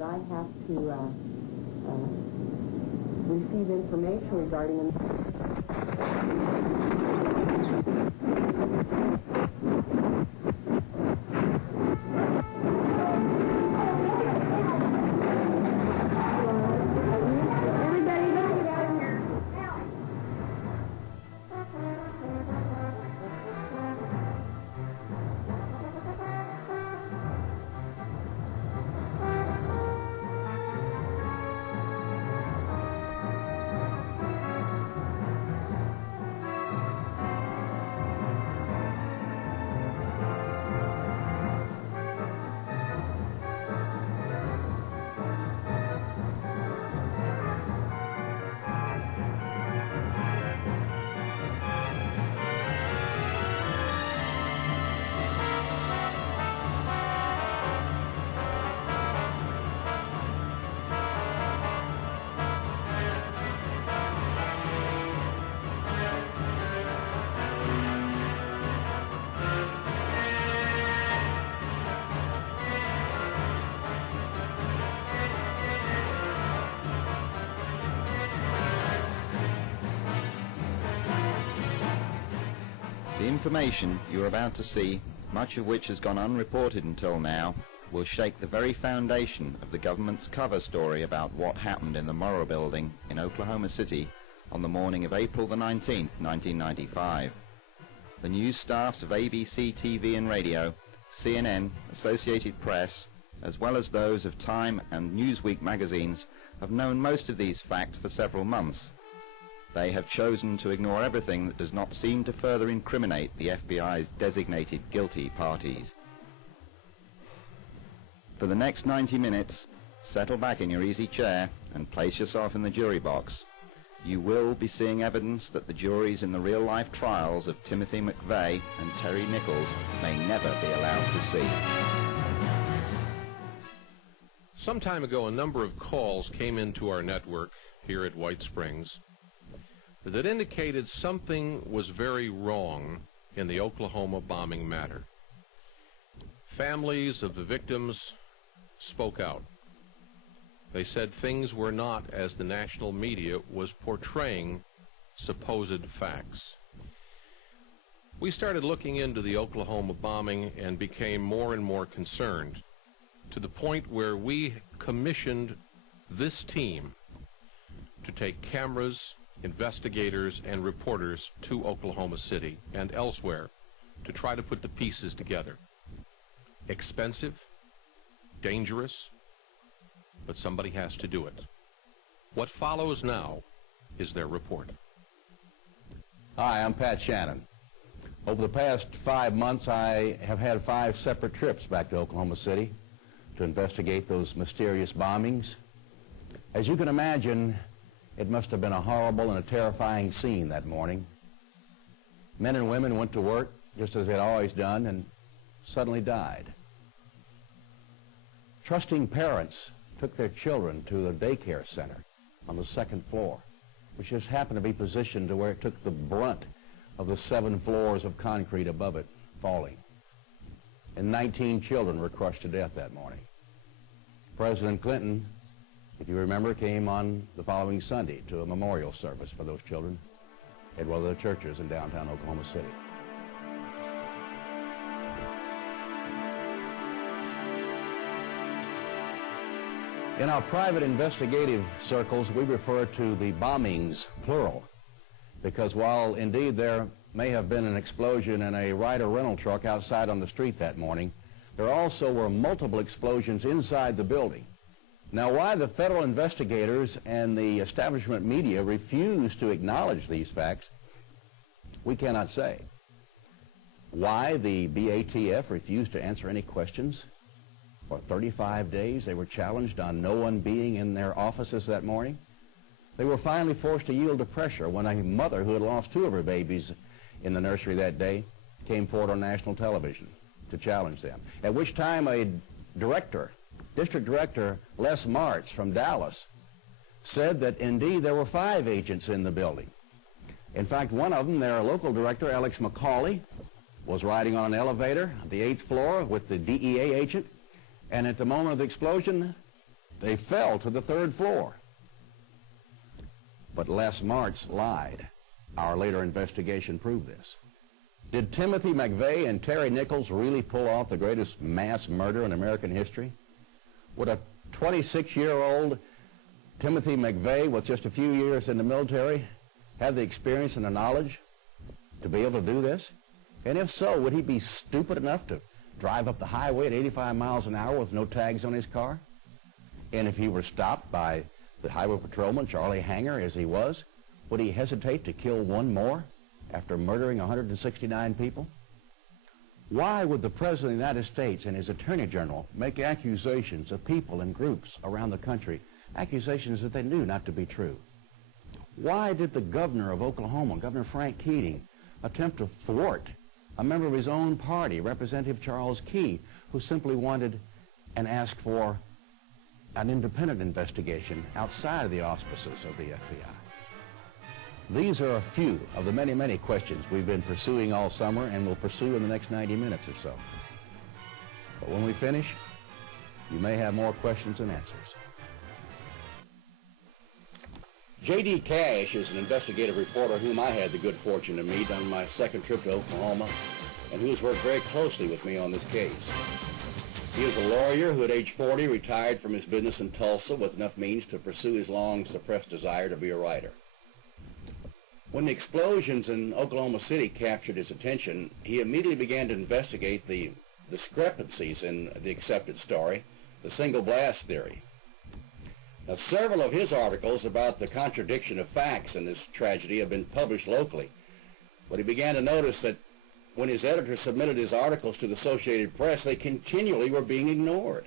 that I have to receive information regarding them. The information you are about to see, much of which has gone unreported until now, will shake the very foundation of the government's cover story about what happened in the Murrah Building in Oklahoma City on the morning of April the 19th, 1995. The news staffs of ABC TV and radio, CNN, Associated Press, as well as those of Time and Newsweek magazines, have known most of these facts for several months. They have chosen to ignore everything that does not seem to further incriminate the FBI's designated guilty parties. For the next 90 minutes, settle back in your easy chair and place yourself in the jury box. You will be seeing evidence that the juries in the real-life trials of Timothy McVeigh and Terry Nichols may never be allowed to see. Some time ago, a number of calls came into our network here at White Springs that indicated something was very wrong in the Oklahoma bombing matter. Families of the victims spoke out. They said things were not as the national media was portraying supposed facts. We started looking into the Oklahoma bombing and became more and more concerned, to the point where we commissioned this team to take cameras, investigators, and reporters to Oklahoma City and elsewhere to try to put the pieces together. Expensive, dangerous, but somebody has to do it. What follows now is their report. Hi, I'm Pat Shannan. Over the past 5 months, I have had 5 separate trips back to Oklahoma City to investigate those mysterious bombings. As you can imagine, it must have been a horrible and a terrifying scene that morning. Men and women went to work just as they'd always done and suddenly died. Trusting parents took their children to a daycare center on the 2nd floor, which just happened to be positioned to where it took the brunt of the 7 floors of concrete above it falling. And 19 children were crushed to death that morning. President Clinton, if you remember, came on the following Sunday to a memorial service for those children at one of the churches in downtown Oklahoma City. In our private investigative circles, we refer to the bombings, plural, because while indeed there may have been an explosion in a Ryder rental truck outside on the street that morning, there also were multiple explosions inside the building. Now, why the federal investigators and the establishment media refuse to acknowledge these facts, we cannot say. Why the BATF refused to answer any questions? For 35 days, they were challenged on no one being in their offices that morning. They were finally forced to yield to pressure when a mother who had lost 2 of her babies in the nursery that day came forward on national television to challenge them, at which time a District Director Les Martz from Dallas said that indeed there were 5 agents in the building. In fact, one of them, their local director, Alex McCauley, was riding on an elevator at the 8th floor with the DEA agent, and at the moment of the explosion, They fell to the 3rd floor. But Les Martz lied. Our later investigation proved this. Did Timothy McVeigh and Terry Nichols really pull off the greatest mass murder in American history? Would a 26-year-old Timothy McVeigh, with just a few years in the military, have the experience and the knowledge to be able to do this? And if so, would he be stupid enough to drive up the highway at 85 miles an hour with no tags on his car? And if he were stopped by the highway patrolman, Charlie Hanger, as he was, would he hesitate to kill one more after murdering 169 people? Why would the President of the United States and his Attorney General make accusations of people and groups around the country, accusations that they knew not to be true? Why did the governor of Oklahoma, Governor Frank Keating, attempt to thwart a member of his own party, Representative Charles Key, who simply wanted and asked for an independent investigation outside of the auspices of the FBI? These are a few of the many, many questions we've been pursuing all summer and will pursue in the next 90 minutes or so. But when we finish, you may have more questions than answers. J.D. Cash is an investigative reporter whom I had the good fortune to meet on my second trip to Oklahoma and who has worked very closely with me on this case. He is a lawyer who at age 40 retired from his business in Tulsa with enough means to pursue his long-suppressed desire to be a writer. When the explosions in Oklahoma City captured his attention, he immediately began to investigate the discrepancies in the accepted story, the single blast theory. Now, several of his articles about the contradiction of facts in this tragedy have been published locally, but he began to notice that when his editor submitted his articles to the Associated Press, they continually were being ignored.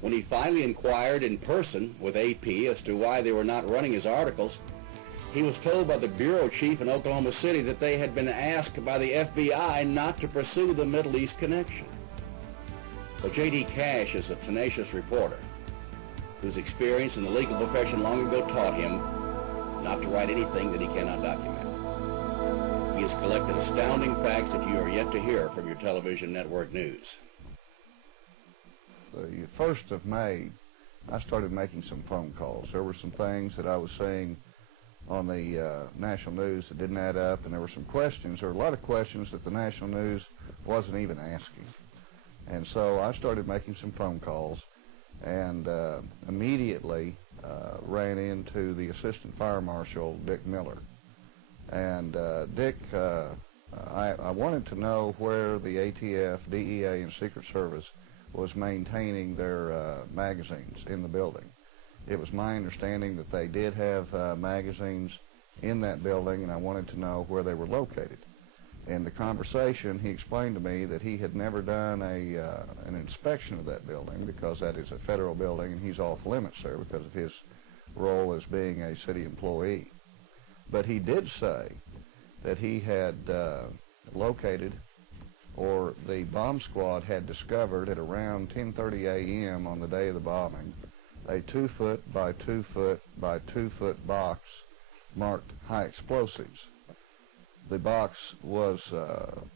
When he finally inquired in person with AP as to why they were not running his articles, he was told by the bureau chief in Oklahoma City that they had been asked by the FBI not to pursue the Middle East connection. But J.D. Cash is a tenacious reporter whose experience in the legal profession long ago taught him not to write anything that he cannot document. He has collected astounding facts that you are yet to hear from your television network news. The 1st of May, I started making some phone calls. There were some things that I was saying on the national news that didn't add up, and there were some questions. There were a lot of questions that the national news wasn't even asking. And so I started making some phone calls and immediately ran into the Assistant Fire Marshal, Dick Miller. And Dick, I wanted to know where the ATF, DEA, and Secret Service was maintaining their magazines in the building. It was my understanding that they did have magazines in that building, and I wanted to know where they were located. In the conversation, he explained to me that he had never done an inspection of that building because that is a federal building and he's off limits there because of his role as being a city employee. But he did say that he had located, or the bomb squad had discovered at around 10:30 a.m. on the day of the bombing, a 2-foot by 2-foot by 2-foot box marked high explosives. The box was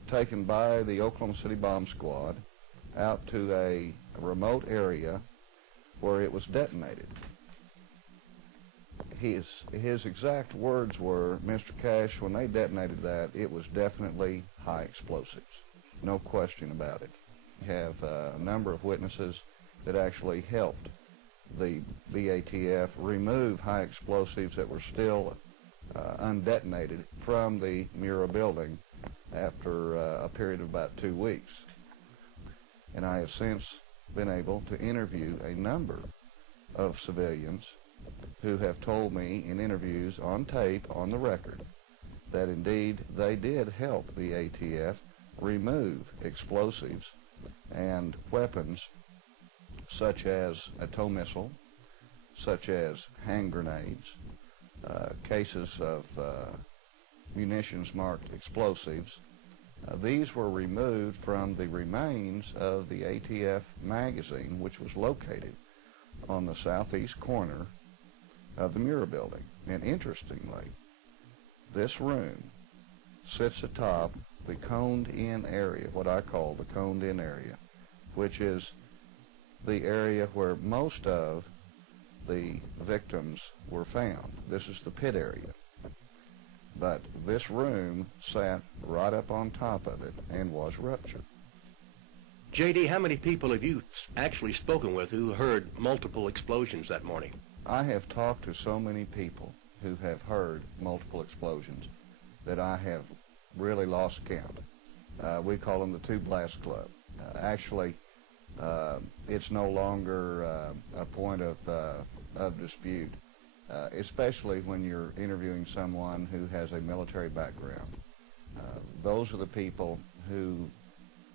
taken by the Oklahoma City bomb squad out to a remote area where it was detonated. His exact words were, Mr. Cash, when they detonated that, it was definitely high explosives. No question about it. We have a number of witnesses that actually helped the BATF remove high explosives that were still undetonated from the Murrah Building after a period of about 2 weeks. And I have since been able to interview a number of civilians who have told me in interviews on tape, on the record, that indeed they did help the ATF remove explosives and weapons such as a tow missile, such as hand grenades, cases of munitions marked explosives. These were removed from the remains of the ATF magazine, which was located on the southeast corner of the Murrah Building. And interestingly, this room sits atop the coned-in area, what I call the coned-in area, which is the area where most of the victims were found. This is the pit area. But this room sat right up on top of it and was ruptured. J.D., how many people have you actually spoken with who heard multiple explosions that morning? I have talked to so many people who have heard multiple explosions that I have really lost count. We call them the Two Blast Club. Actually, it's no longer a point of dispute, especially when you're interviewing someone who has a military background. Those are the people who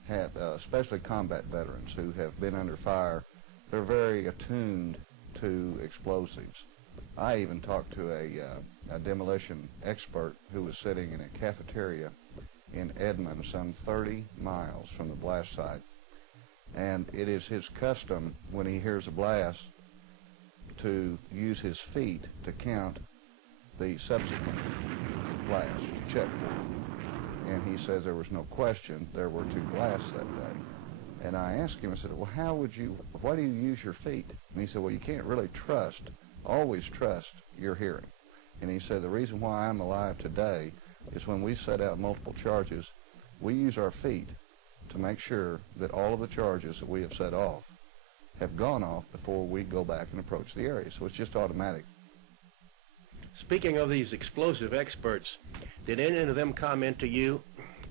have, especially combat veterans who have been under fire. They're very attuned to explosives. I even talked to a demolition expert who was sitting in a cafeteria in Edmond, some 30 miles from the blast site. And it is his custom, when he hears a blast, to use his feet to count the subsequent blast, to check for it. And he says there was no question there were 2 blasts that day. And I asked him, I said, well, why do you use your feet? And he said, well, you can't really always trust your hearing. And he said, the reason why I'm alive today is when we set out multiple charges, we use our feet to make sure that all of the charges that we have set off have gone off before we go back and approach the area. So it's just automatic. Speaking of these explosive experts, did any of them comment to you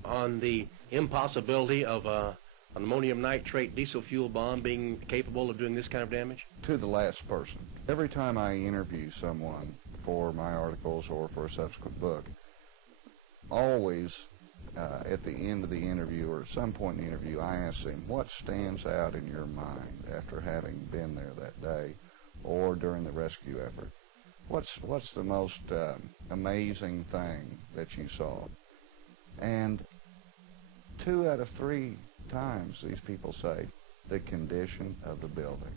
on the impossibility of an ammonium nitrate diesel fuel bomb being capable of doing this kind of damage? To the last person. Every time I interview someone for my articles or for a subsequent book, always at the end of the interview or at some point in the interview, I ask them, what stands out in your mind after having been there that day or during the rescue effort? What's the most amazing thing that you saw? And 2 out of 3 times these people say the condition of the building,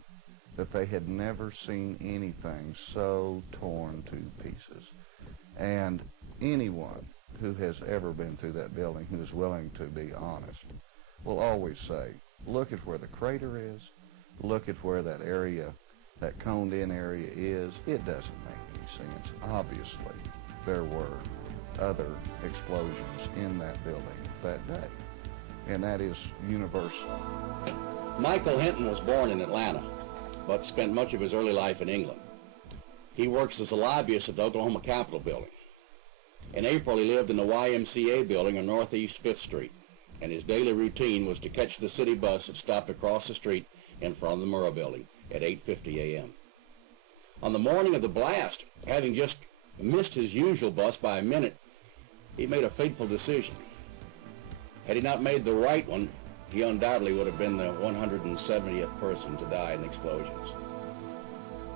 that they had never seen anything so torn to pieces. And anyone who has ever been through that building, who is willing to be honest, will always say, look at where the crater is, look at where that area, that coned in area is. It doesn't make any sense. Obviously, there were other explosions in that building that day, and that is universal. Michael Hinton was born in Atlanta, but spent much of his early life in England. He works as a lobbyist at the Oklahoma Capitol building. In April, he lived in the YMCA building on Northeast 5th Street, and his daily routine was to catch the city bus that stopped across the street in front of the Murrah Building at 8:50 a.m. On the morning of the blast, having just missed his usual bus by a minute, he made a fateful decision. Had he not made the right one, he undoubtedly would have been the 170th person to die in explosions.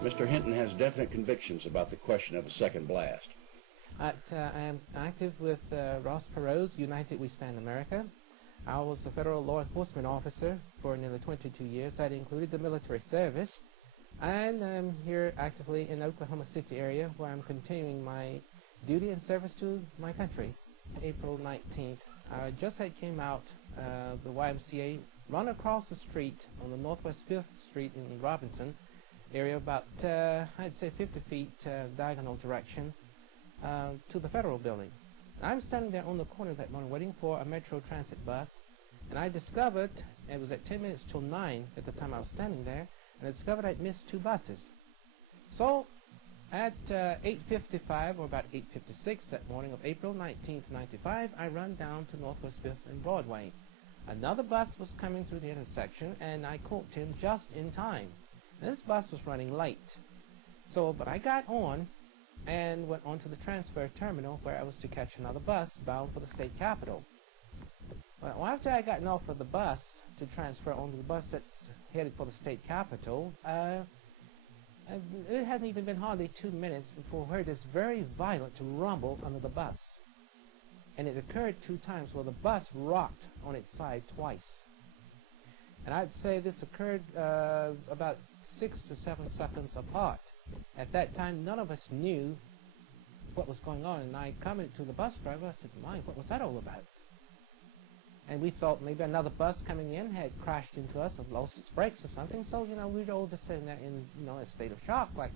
Mr. Hinton has definite convictions about the question of a second blast. I am active with Ross Perot's United We Stand America. I was a federal law enforcement officer for nearly 22 years. That included the military service. And I'm here actively in the Oklahoma City area where I'm continuing my duty and service to my country. April 19th, I just came out the YMCA, run across the street on the Northwest 5th Street in Robinson area, about, I'd say 50 feet diagonal direction to the federal building. I'm standing there on the corner that morning waiting for a Metro Transit bus, and I discovered, it was at 10 minutes till 9 at the time I was standing there, and I discovered I'd missed 2 buses. So at 8:55 or about 8:56 that morning of April 19th, 95, I run down to Northwest 5th and Broadway. Another bus was coming through the intersection, and I caught him just in time. This bus was running late. But I got on and went on to the transfer terminal where I was to catch another bus bound for the state capitol. Well, after I gotten off of the bus to transfer onto the bus that's headed for the state capitol, it hadn't even been hardly 2 minutes before I heard this very violent rumble under the bus. And it occurred 2 times where the bus rocked on its side twice. And I'd say this occurred about 6 to 7 seconds apart. At that time, none of us knew what was going on, and I commented to the bus driver, I said, "My, what was that all about?" And we thought maybe another bus coming in had crashed into us or lost its brakes or something. So, we were all just sitting there in, a state of shock. Like,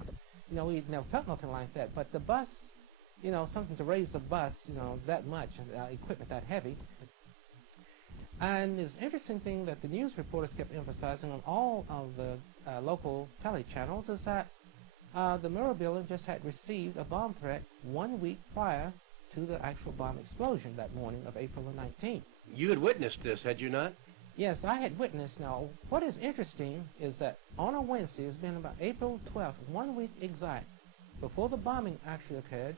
we'd never felt nothing like that. But the bus, something to raise a bus, that much, equipment that heavy. And it was an interesting thing that the news reporters kept emphasizing on all of the local tele channels is that the Murrah Building just had received a bomb threat 1 week prior to the actual bomb explosion that morning of April the 19th. You had witnessed this, had you not? Yes, I had witnessed. Now, what is interesting is that on a Wednesday, it's been about April 12th, 1 week exact, before the bombing actually occurred.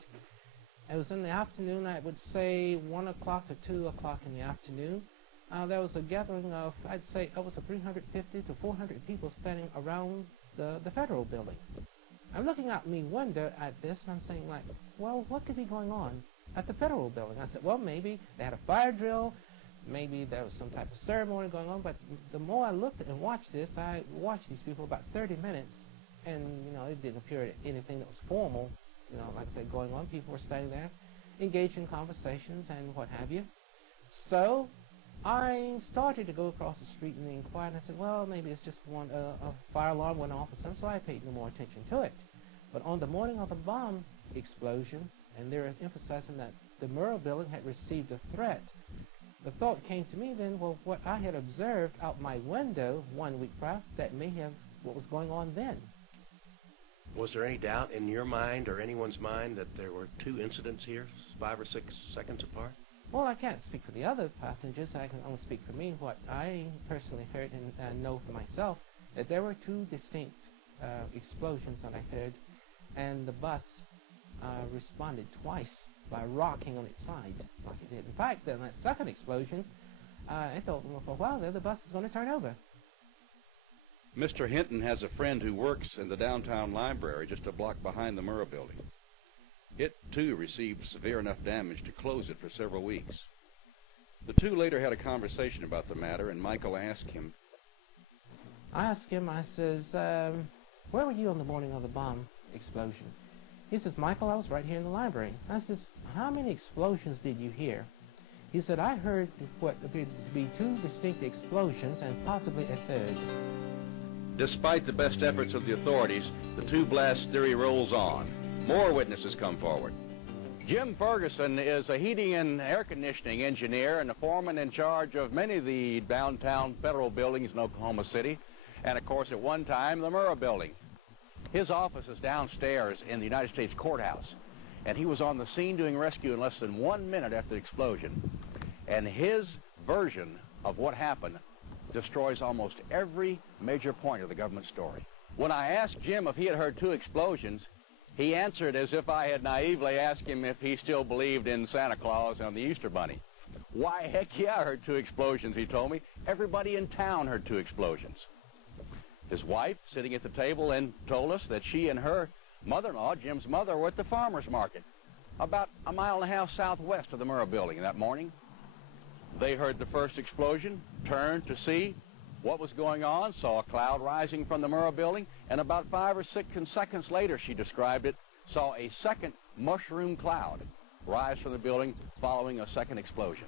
It was in the afternoon, I would say 1 o'clock to 2 o'clock in the afternoon. There was a gathering of, I'd say, it was 350 to 400 people standing around the federal building. I'm looking out my window at this, and I'm saying, like, well, what could be going on at the federal building? I said, well, maybe they had a fire drill, maybe there was some type of ceremony going on, but the more I looked and watched this, I watched these people about 30 minutes, and, it didn't appear anything that was formal, like I said, going on. People were standing there, engaged in conversations and what have you. So I started to go across the street and inquire, and I said, well, maybe it's just a fire alarm went off or something, so I paid no more attention to it. But on the morning of the bomb explosion, and they were emphasizing that the Murrah Building had received a threat, the thought came to me then, well, what I had observed out my window 1 week prior, that may have what was going on then. Was there any doubt in your mind or anyone's mind that there were two incidents here, 5 or 6 seconds apart? Well, I can't speak for the other passengers. I can only speak for me. What I personally heard and know for myself, that there were two distinct explosions that I heard, and the bus responded twice by rocking on its side like it did. In fact, in that second explosion, I thought, well, for a while there, the bus is going to turn over. Mr. Hinton has a friend who works in the downtown library just a block behind the Murrah Building. It, too, received severe enough damage to close it for several weeks. The two later had a conversation about the matter, and Michael asked him. I says, where were you on the morning of the bomb explosion? He says, Michael, I was right here in the library. I says, how many explosions did you hear? He said, I heard what appeared to be two distinct explosions and possibly a third. Despite the best efforts of the authorities, the two-blast theory rolls on. More witnesses come forward. Jim Ferguson is a heating and air conditioning engineer and a foreman in charge of many of the downtown federal buildings in Oklahoma City, and of course at one time the Murrah Building. His office is downstairs in the United States Courthouse, and he was on the scene doing rescue in less than 1 minute after the explosion. And his version of what happened destroys almost every major point of the government story. When I asked Jim if he had heard two explosions, he answered as if I had naively asked him if he still believed in Santa Claus and the Easter Bunny. Why, heck yeah, I heard two explosions, he told me. Everybody in town heard two explosions. His wife, sitting at the table, then told us that she and her mother-in-law, Jim's mother, were at the farmer's market, about 1.5 miles southwest of the Murrah Building that morning. They heard the first explosion, turned to see what was going on, saw a cloud rising from the Murrah Building, and about 5 or 6 seconds later, she described it, saw a second mushroom cloud rise from the building following a second explosion.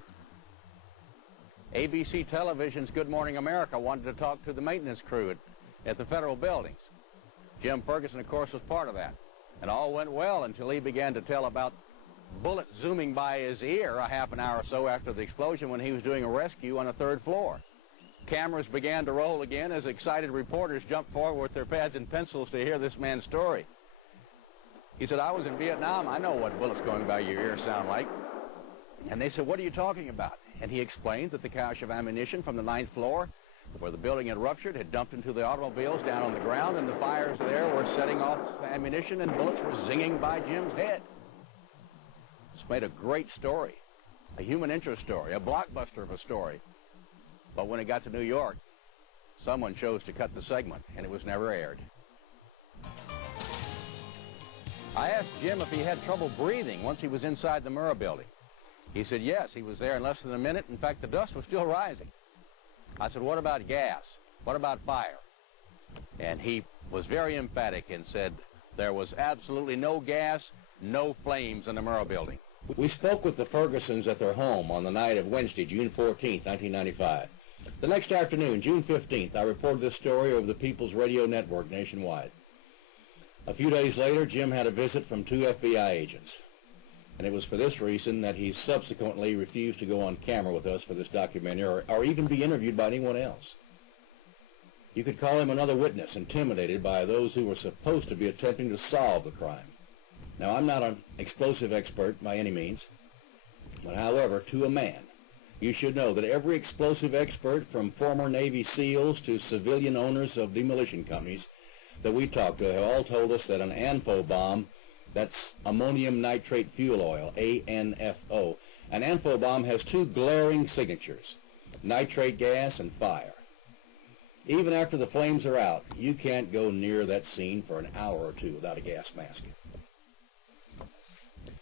ABC Television's Good Morning America wanted to talk to the maintenance crew at the federal buildings. Jim Ferguson, of course, was part of that. And all went well until he began to tell about bullets zooming by his ear a half an hour or so after the explosion when he was doing a rescue on the 3rd floor. Cameras began to roll again as excited reporters jumped forward with their pads and pencils to hear this man's story. He said, I was in Vietnam. I know what bullets going by your ear sound like. And they said, what are you talking about? And he explained that the cache of ammunition from the 9th floor, where the building had ruptured, had dumped into the automobiles down on the ground, and the fires there were setting off ammunition, and bullets were zinging by Jim's head. It's made a great story, a human interest story, a blockbuster of a story. But when it got to New York, someone chose to cut the segment, and it was never aired. I asked Jim if he had trouble breathing once he was inside the Murrah Building. He said yes, he was there in less than a minute. In fact, the dust was still rising. I said, what about gas? What about fire? And he was very emphatic and said there was absolutely no gas, no flames in the Murrah Building. We spoke with the Fergusons at their home on the night of Wednesday, June 14th, 1995. The next afternoon, June 15th, I reported this story over the People's Radio Network nationwide. A few days later, Jim had a visit from 2 FBI agents. And it was for this reason that he subsequently refused to go on camera with us for this documentary or even be interviewed by anyone else. You could call him another witness intimidated by those who were supposed to be attempting to solve the crime. Now, I'm not an explosive expert by any means, but however, to a man, you should know that every explosive expert from former Navy SEALs to civilian owners of demolition companies that we talked to have all told us that an ANFO bomb, that's ammonium nitrate fuel oil, ANFO, an ANFO bomb has two glaring signatures, nitrate gas and fire. Even after the flames are out, you can't go near that scene for an hour or two without a gas mask.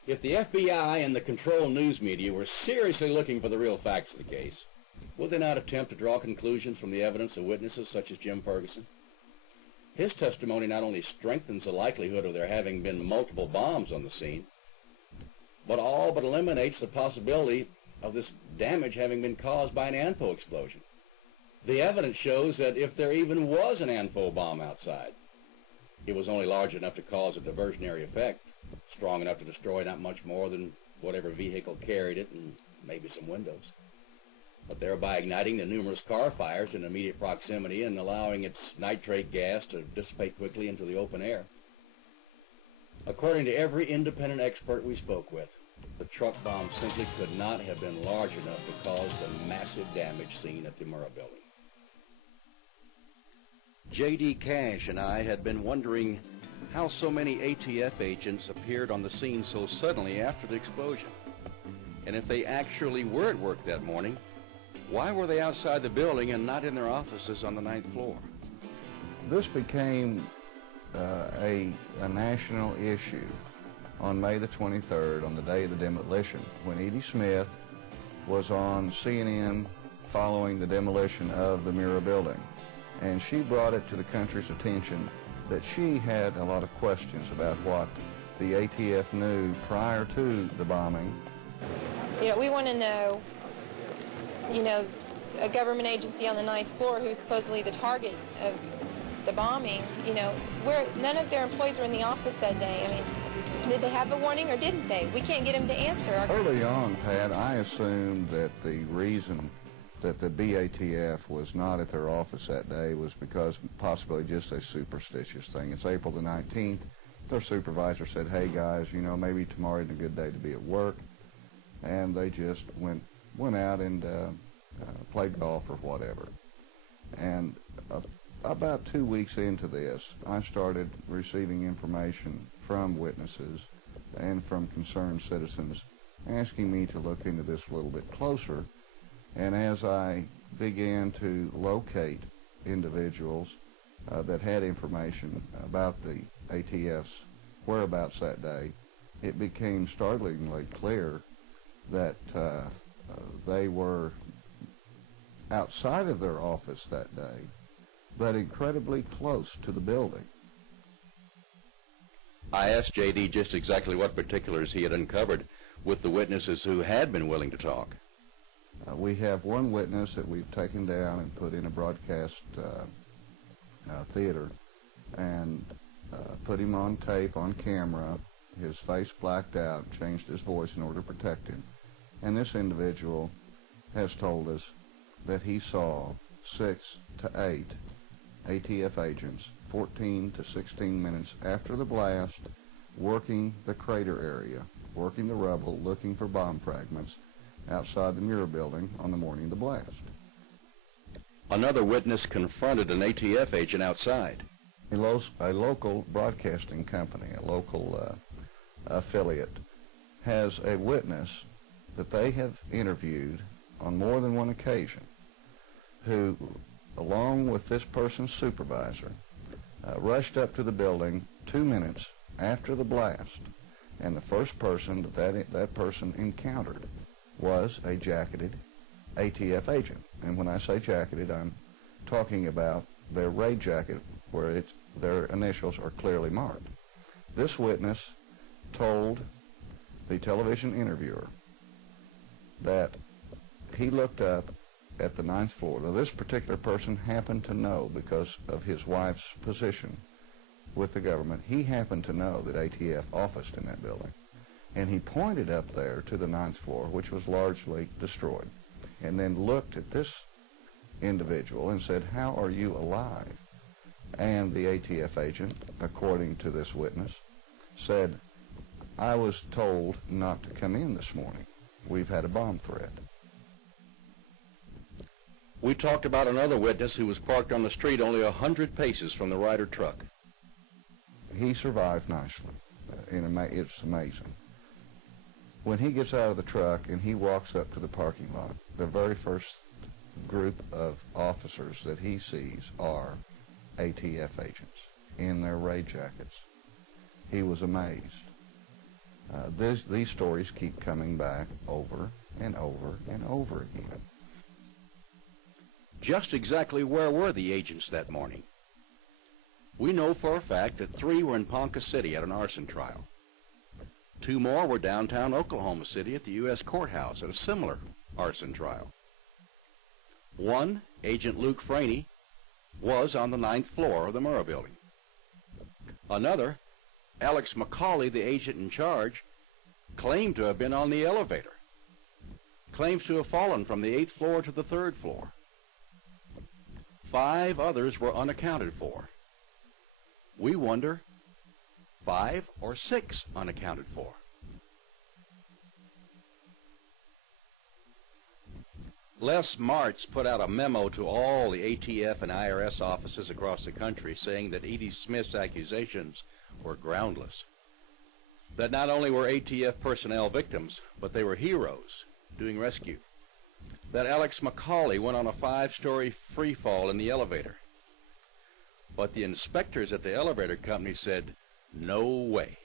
If the FBI and the control news media were seriously looking for the real facts of the case, would they not attempt to draw conclusions from the evidence of witnesses such as Jim Ferguson? His testimony not only strengthens the likelihood of there having been multiple bombs on the scene, but all but eliminates the possibility of this damage having been caused by an ANFO explosion. The evidence shows that if there even was an ANFO bomb outside, it was only large enough to cause a diversionary effect, strong enough to destroy not much more than whatever vehicle carried it and maybe some windows, but thereby igniting the numerous car fires in immediate proximity and allowing its nitrate gas to dissipate quickly into the open air. According to every independent expert we spoke with, the truck bomb simply could not have been large enough to cause the massive damage seen at the Murrah Building. J.D. Cash and I had been wondering how so many ATF agents appeared on the scene so suddenly after the explosion. And if they actually were at work that morning, why were they outside the building and not in their offices on the 9th floor? This became a national issue on May the 23rd, on the day of the demolition, when Edie Smith was on CNN following the demolition of the Murrah Building. And she brought it to the country's attention that she had a lot of questions about what the ATF knew prior to the bombing. We want to know, a government agency on the 9th floor who's supposedly the target of the bombing, where none of their employees were in the office that day. I mean, did they have a warning or didn't they? We can't get them to answer. Early on, Pat, I assumed that the reason that the BATF was not at their office that day was because possibly just a superstitious thing. It's April the 19th. Their supervisor said, hey guys, maybe tomorrow isn't a good day to be at work. And they just went out and played golf or whatever. And about 2 weeks into this, I started receiving information from witnesses and from concerned citizens asking me to look into this a little bit closer. And as I began to locate individuals that had information about the ATF's whereabouts that day, it became startlingly clear that they were outside of their office that day, but incredibly close to the building. I asked J.D. just exactly what particulars he had uncovered with the witnesses who had been willing to talk. We have one witness that we've taken down and put in a broadcast theater and put him on tape, on camera, his face blacked out, changed his voice in order to protect him. And this individual has told us that he saw 6 to 8 ATF agents 14 to 16 minutes after the blast working the crater area, working the rubble, looking for bomb fragments outside the Murrah Building on the morning of the blast. Another witness confronted an ATF agent outside. A local broadcasting company, a local affiliate, has a witness that they have interviewed on more than one occasion who, along with this person's supervisor, rushed up to the building 2 minutes after the blast, and the first person that person encountered was a jacketed ATF agent. And when I say jacketed, I'm talking about their raid jacket where their initials are clearly marked. This witness told the television interviewer, that he looked up at the 9th floor. Now, this particular person happened to know, because of his wife's position with the government, he happened to know that ATF officed in that building. And he pointed up there to the 9th floor, which was largely destroyed, and then looked at this individual and said, "How are you alive?" And the ATF agent, according to this witness, said, "I was told not to come in this morning. We've had a bomb threat." We talked about another witness who was parked on the street only 100 paces from the Ryder truck. He survived nicely. It's amazing. When he gets out of the truck and he walks up to the parking lot, the very first group of officers that he sees are ATF agents in their raid jackets. He was amazed. These stories keep coming back over and over and over again. Just exactly where were the agents that morning? We know for a fact that 3 were in Ponca City at an arson trial. 2 more were downtown Oklahoma City at the U.S. Courthouse at a similar arson trial. 1, Agent Luke Franey, was on the 9th floor of the Murrah Building. Another, Alex McCauley, the agent in charge, claimed to have been on the elevator. Claims to have fallen from the 8th floor to the 3rd floor. 5 others were unaccounted for. We wonder, 5 or 6 unaccounted for? Les Martz put out a memo to all the ATF and IRS offices across the country saying that Edie Smith's accusations were groundless. That not only were ATF personnel victims, but they were heroes doing rescue. That Alex McCauley went on a 5-story free fall in the elevator. But the inspectors at the elevator company said, no way.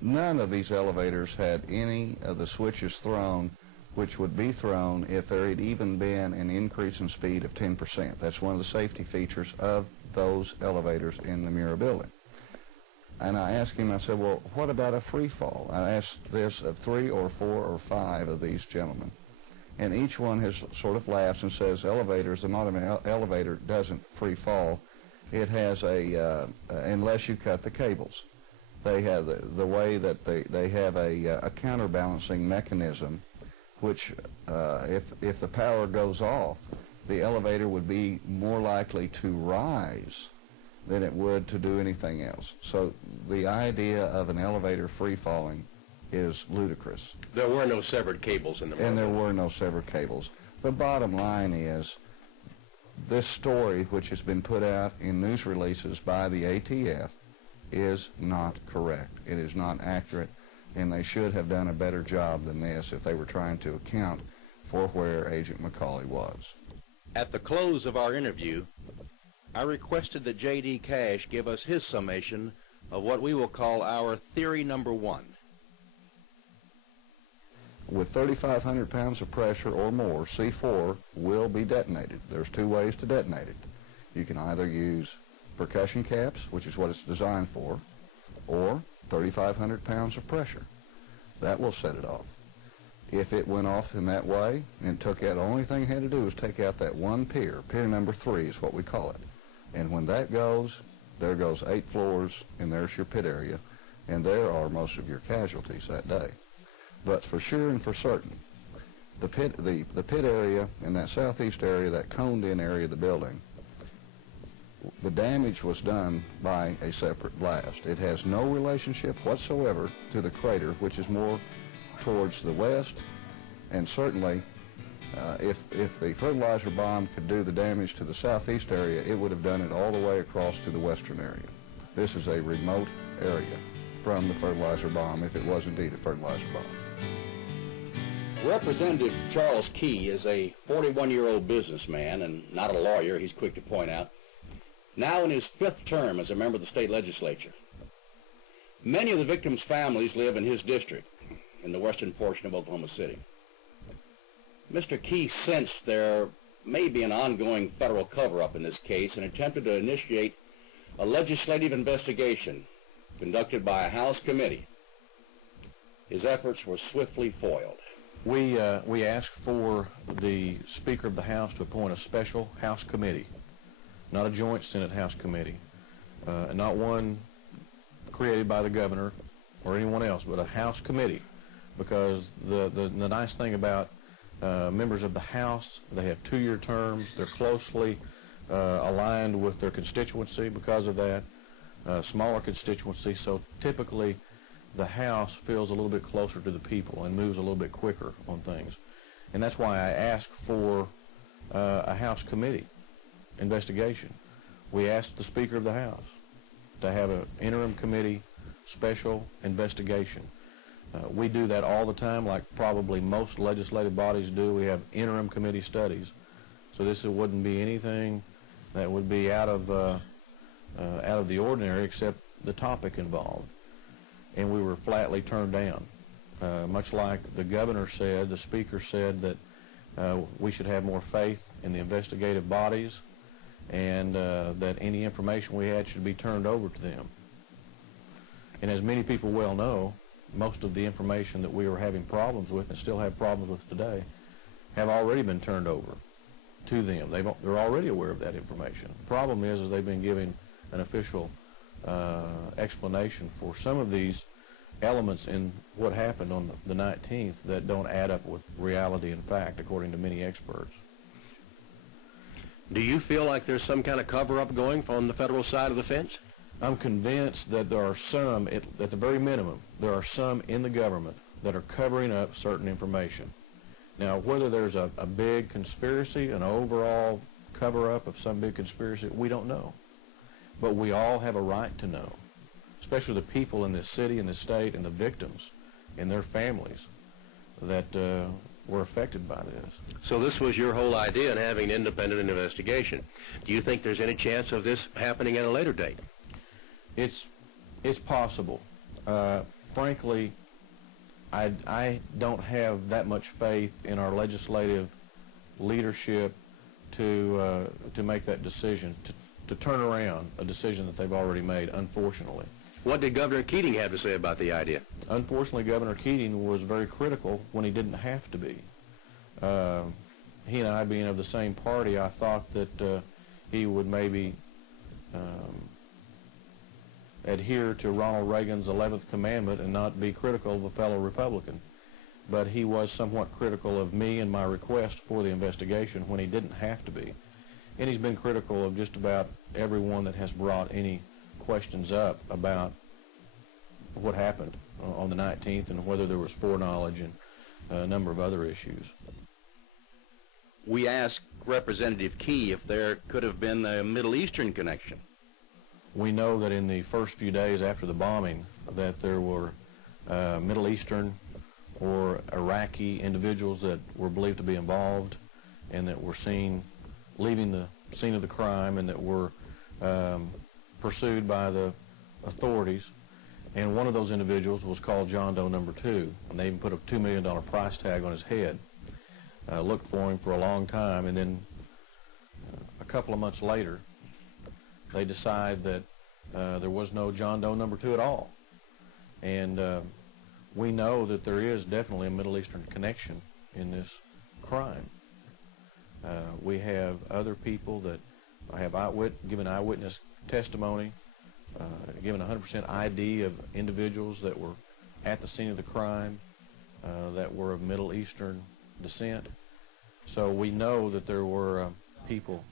None of these elevators had any of the switches thrown which would be thrown if there had even been an increase in speed of 10%. That's one of the safety features of those elevators in the Murrah Building. And I asked him, I said, well, what about a free fall? I asked this of 3 or 4 or 5 of these gentlemen. And each one has sort of laughs and says, elevators, the modern elevator doesn't free fall. It has unless you cut the cables. They have the way that they have a counterbalancing mechanism, which if the power goes off, the elevator would be more likely to rise than it would to do anything else. So the idea of an elevator free falling is ludicrous. There were no severed cables in the And there were no severed cables. The bottom line is this story, which has been put out in news releases by the ATF, is not correct. It is not accurate, and they should have done a better job than this if they were trying to account for where Agent McCauley was. At the close of our interview, I requested that J.D. Cash give us his summation of what we will call our theory number 1. With 3,500 pounds of pressure or more, C4 will be detonated. There's 2 ways to detonate it. You can either use percussion caps, which is what it's designed for, or 3,500 pounds of pressure. That will set it off. If it went off in that way and took out, the only thing it had to do was take out that one pier. Pier number 3 is what we call it. And when that goes, there goes 8 floors, and there's your pit area, and there are most of your casualties that day. But for sure and for certain, the pit area in that southeast area, that coned-in area of the building, the damage was done by a separate blast. It has no relationship whatsoever to the crater, which is more towards the west, and certainly if the fertilizer bomb could do the damage to the southeast area, it would have done it all the way across to the western area. This is a remote area from the fertilizer bomb, if it was indeed a fertilizer bomb. Representative Charles Key is a 41-year-old businessman and not a lawyer, he's quick to point out, now in his 5th term as a member of the state legislature. Many of the victims' families live in his district, in the western portion of Oklahoma City. Mr. Key sensed there may be an ongoing federal cover-up in this case and attempted to initiate a legislative investigation conducted by a House committee, his efforts were swiftly foiled. We asked for the Speaker of the House to appoint a special House committee, not a joint Senate-House committee, not one created by the governor or anyone else, but a House committee, because the nice thing about members of the House, they have 2-year terms, they're closely aligned with their constituency because of that, smaller constituency, so typically the House feels a little bit closer to the people and moves a little bit quicker on things. And that's why I asked for a House committee investigation. We asked the Speaker of the House to have an interim committee special investigation. We do that all the time, like probably most legislative bodies do. We have interim committee studies. So this wouldn't be anything that would be out of the ordinary except the topic involved. And we were flatly turned down. Much like the governor said, the Speaker said that we should have more faith in the investigative bodies, and that any information we had should be turned over to them. And as many people well know, most of the information that we were having problems with and still have problems with today have already been turned over to them. They're already aware of that information. The problem is they've been given an official explanation for some of these elements in what happened on the 19th that don't add up with reality and fact, according to many experts. Do you feel like there's some kind of cover-up going from the federal side of the fence? I'm convinced that there are some, at the very minimum, there are some in the government that are covering up certain information. Now, whether there's a big conspiracy, an overall cover-up of some big conspiracy, we don't know. But we all have a right to know, especially the people in this city and the state and the victims and their families that were affected by this. So this was your whole idea in having an independent investigation. Do you think there's any chance of this happening at a later date? It's possible. Frankly, I don't have that much faith in our legislative leadership to make that decision, to turn around a decision that they've already made, unfortunately. What did Governor Keating have to say about the idea? Unfortunately, Governor Keating was very critical when he didn't have to be. He and I being of the same party, I thought that he would maybe adhere to Ronald Reagan's 11th commandment and not be critical of a fellow Republican. But he was somewhat critical of me and my request for the investigation when he didn't have to be. And he's been critical of just about everyone that has brought any questions up about what happened on the 19th and whether there was foreknowledge and a number of other issues. We asked Representative Key if there could have been a Middle Eastern connection. We know that in the first few days after the bombing that there were Middle Eastern or Iraqi individuals that were believed to be involved and that were seen leaving the scene of the crime and that were pursued by the authorities. And one of those individuals was called John Doe number 2, and they even put a $2 million price tag on his head. Looked for him for a long time, and then a couple of months later they decide that there was no John Doe number 2 at all. And we know that there is definitely a Middle Eastern connection in this crime. We have other people that have given eyewitness testimony, given 100% ID of individuals that were at the scene of the crime that were of Middle Eastern descent. So we know that there were people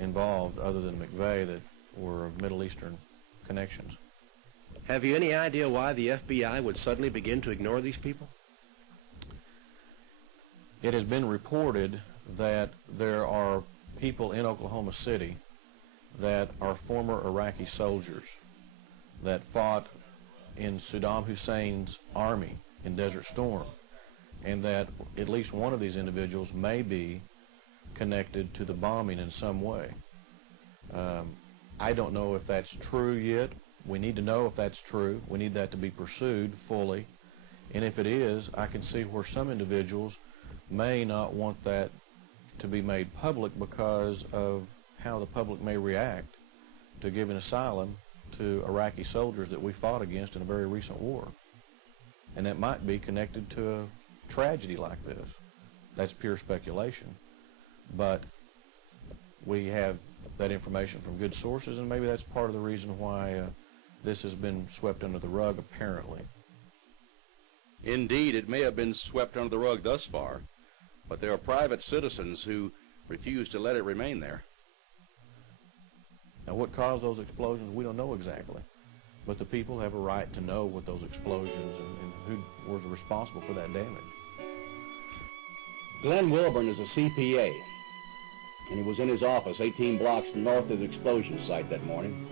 involved other than McVeigh that were of Middle Eastern connections. Have you any idea why the FBI would suddenly begin to ignore these people? It has been reported that there are people in Oklahoma City that are former Iraqi soldiers that fought in Saddam Hussein's army in Desert Storm, and that at least one of these individuals may be connected to the bombing in some way. I don't know if that's true yet. We need to know if that's true. We need that to be pursued fully. And if it is, I can see where some individuals may not want that to be made public because of how the public may react to giving asylum to Iraqi soldiers that we fought against in a very recent war. And that might be connected to a tragedy like this. That's pure speculation. But we have that information from good sources, and maybe that's part of the reason why this has been swept under the rug, apparently. Indeed, it may have been swept under the rug thus far, but there are private citizens who refuse to let it remain there. Now, what caused those explosions, we don't know exactly. But the people have a right to know what those explosions and who was responsible for that damage. Glenn Wilburn is a CPA, and he was in his office 18 blocks north of the explosion site that morning.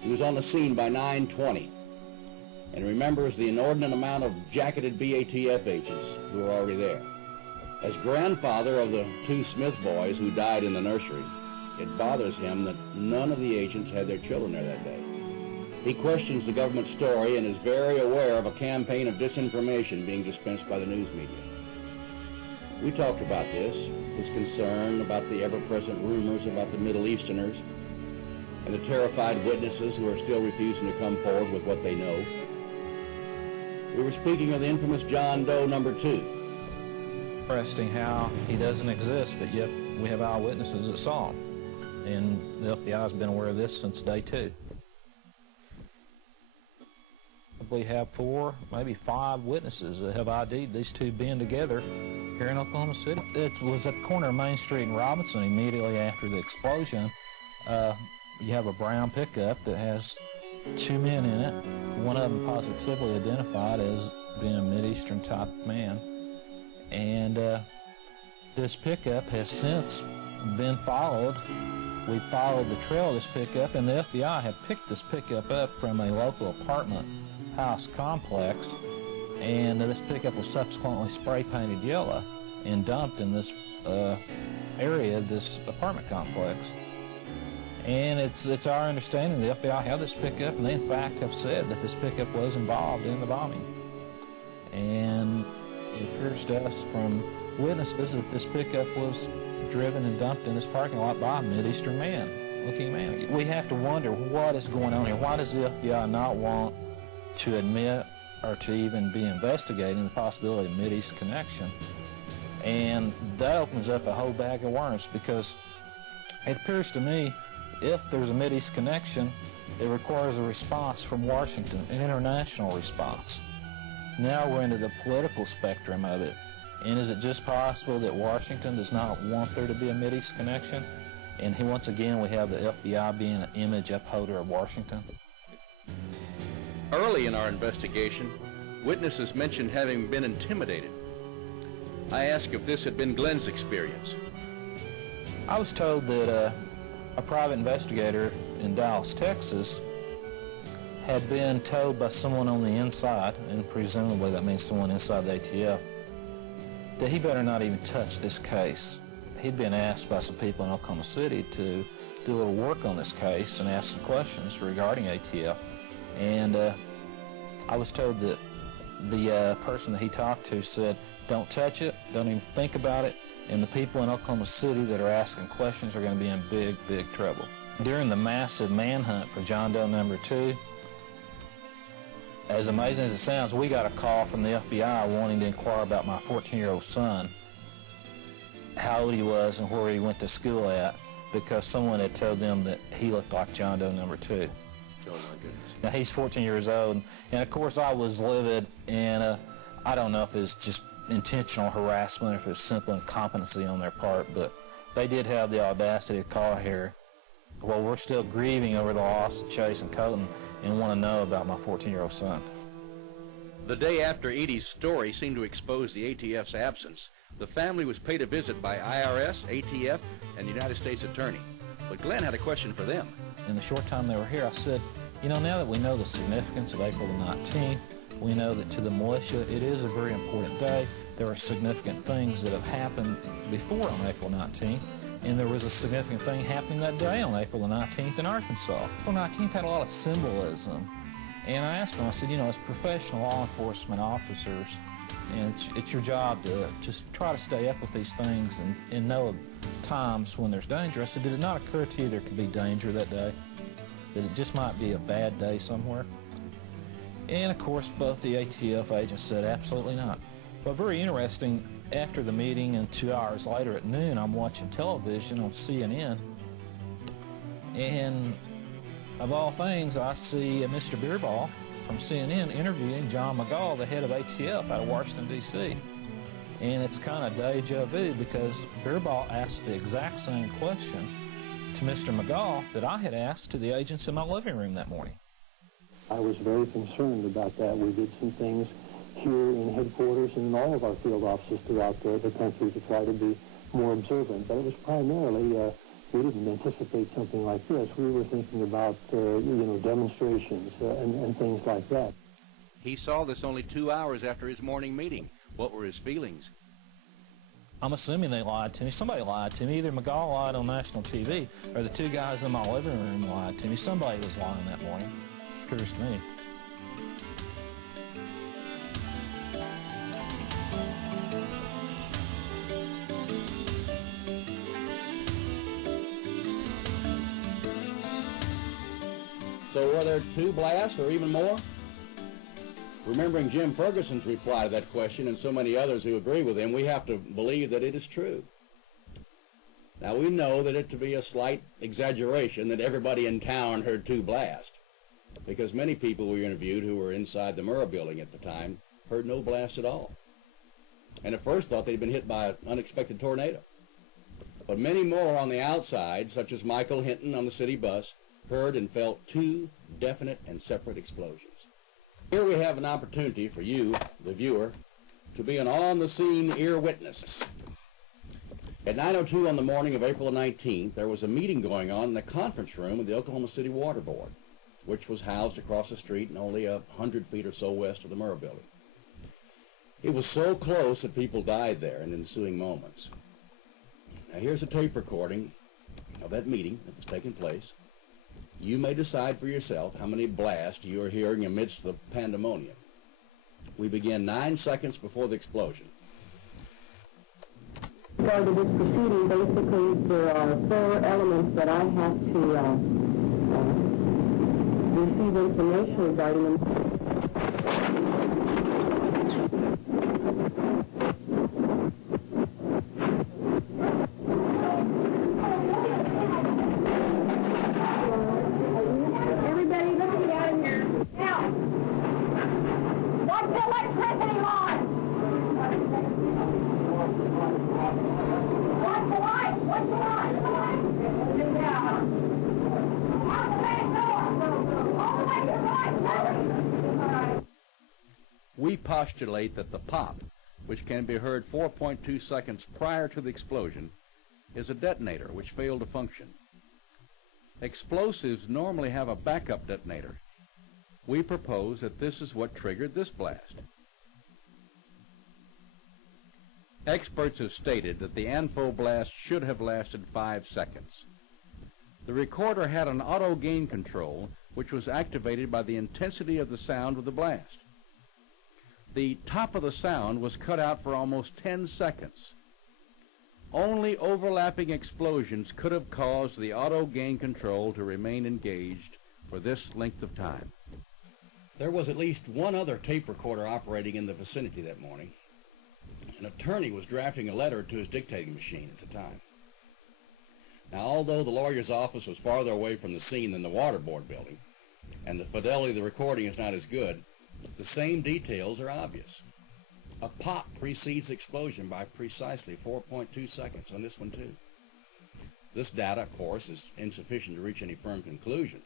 He was on the scene by 9:20 and remembers the inordinate amount of jacketed BATF agents who were already there. As grandfather of the two Smith boys who died in the nursery, it bothers him that none of the agents had their children there that day. He questions the government story and is very aware of a campaign of disinformation being dispensed by the news media. We talked about this, his concern about the ever-present rumors about the Middle Easterners and the terrified witnesses who are still refusing to come forward with what they know. We were speaking of the infamous John Doe number 2. Interesting how he doesn't exist, but yet we have eyewitnesses that saw him. And the FBI has been aware of this since day 2. We have 4, maybe 5 witnesses that have ID'd these two being together here in Oklahoma City. It was at the corner of Main Street and Robinson immediately after the explosion. You have a brown pickup that has 2 men in it, one of them positively identified as being a Mideastern type man. And this pickup has since been followed. We followed the trail of this pickup, and the FBI had picked this pickup up from a local apartment house complex, and this pickup was subsequently spray painted yellow and dumped in this area of this apartment complex. And it's our understanding the FBI had this pickup, and they in fact have said that this pickup was involved in the bombing. And it appears to us from witnesses that this pickup was driven and dumped in this parking lot by a Mideastern looking man. We have to wonder what is going on here. Why does the FBI not want to admit or to even be investigating the possibility of Mideast connection? And that opens up a whole bag of worms, because it appears to me if there's a Mideast connection, it requires a response from Washington, an international response. Now we're into the political spectrum of it. And is it just possible that Washington does not want there to be a Mideast connection? And once again, we have the FBI being an image upholder of Washington. Early in our investigation, witnesses mentioned having been intimidated. I asked if this had been Glenn's experience. I was told that a private investigator in Dallas, Texas, had been told by someone on the inside, and presumably that means someone inside the ATF, that he better not even touch this case. He'd been asked by some people in Oklahoma City to do a little work on this case and ask some questions regarding ATF. And I was told that the person that he talked to said, don't touch it, don't even think about it, and the people in Oklahoma City that are asking questions are going to be in big, big trouble. During the massive manhunt for John Doe number 2, as amazing as it sounds, we got a call from the FBI wanting to inquire about my 14-year-old son, how old he was and where he went to school at, because someone had told them that he looked like John Doe number 2. Oh, my goodness. Now, he's 14 years old, and of course I was livid, and I don't know if it's just intentional harassment or if it's simple incompetency on their part, but they did have the audacity to call here. Well, we're still grieving over the loss of Chase and Colton and want to know about my 14-year-old son. The day after Edie's story seemed to expose the ATF's absence, the family was paid a visit by IRS, ATF, and United States Attorney. But Glenn had a question for them. In the short time they were here, I said, you know, now that we know the significance of April the 19th, we know that to the militia it is a very important day. There are significant things that have happened before on April 19th, and there was a significant thing happening that day on April the 19th in Arkansas. April 19th had a lot of symbolism, and I asked them, I said, you know, as professional law enforcement officers, and it's your job to just try to stay up with these things and know of times when there's danger. I said, did it not occur to you there could be danger that day? that it just might be a bad day somewhere? And of course, both the ATF agents said absolutely not. But very interesting, after the meeting and 2 hours later at noon, I'm watching television on CNN, and of all things, I see Mr. Beerball from CNN interviewing John McGaugh, the head of ATF out of Washington, D.C. And it's kind of deja vu because Beerball asked the exact same question to Mr. McGaugh that I had asked to the agents in my living room that morning. I was very concerned about that. We did some things here in headquarters and in all of our field offices throughout the country to try to be more observant. But it was primarily, we didn't anticipate something like this. We were thinking about, demonstrations and things like that. He saw this only 2 hours after his morning meeting. What were his feelings? I'm assuming they lied to me. Somebody lied to me. Either McGaugh lied on national TV or the two guys in my living room lied to me. Somebody was lying that morning. It appears to me. So were there 2 blasts or even more? Remembering Jim Ferguson's reply to that question and so many others who agree with him, we have to believe that it is true. Now, we know that it to be a slight exaggeration that everybody in town heard 2 blasts, because many people we interviewed who were inside the Murrah Building at the time heard no blast at all, and at first thought they'd been hit by an unexpected tornado. But many more on the outside, such as Michael Hinton on the city bus, heard and felt 2 definite and separate explosions. Here we have an opportunity for you, the viewer, to be an on-the-scene ear witness. At 9:02 on the morning of April 19th, there was a meeting going on in the conference room of the Oklahoma City Water Board, which was housed across the street and only 100 feet or so west of the Murrah Building. It was so close that people died there in the ensuing moments. Now here's a tape recording of that meeting that was taking place. You may decide for yourself how many blasts you are hearing amidst the pandemonium. We begin 9 seconds before the explosion. Regard to this proceeding, basically there are 4 elements that I have to receive information regarding them. We postulate that the pop, which can be heard 4.2 seconds prior to the explosion, is a detonator which failed to function. Explosives normally have a backup detonator. We propose that this is what triggered this blast. Experts have stated that the ANFO blast should have lasted 5 seconds. The recorder had an auto gain control which was activated by the intensity of the sound of the blast. The top of the sound was cut out for almost 10 seconds. Only overlapping explosions could have caused the auto gain control to remain engaged for this length of time. There was at least one other tape recorder operating in the vicinity that morning. An attorney was drafting a letter to his dictating machine at the time. Now, although the lawyer's office was farther away from the scene than the water board building, and the fidelity of the recording is not as good, the same details are obvious. A pop precedes explosion by precisely 4.2 seconds on this one, too. This data, of course, is insufficient to reach any firm conclusion.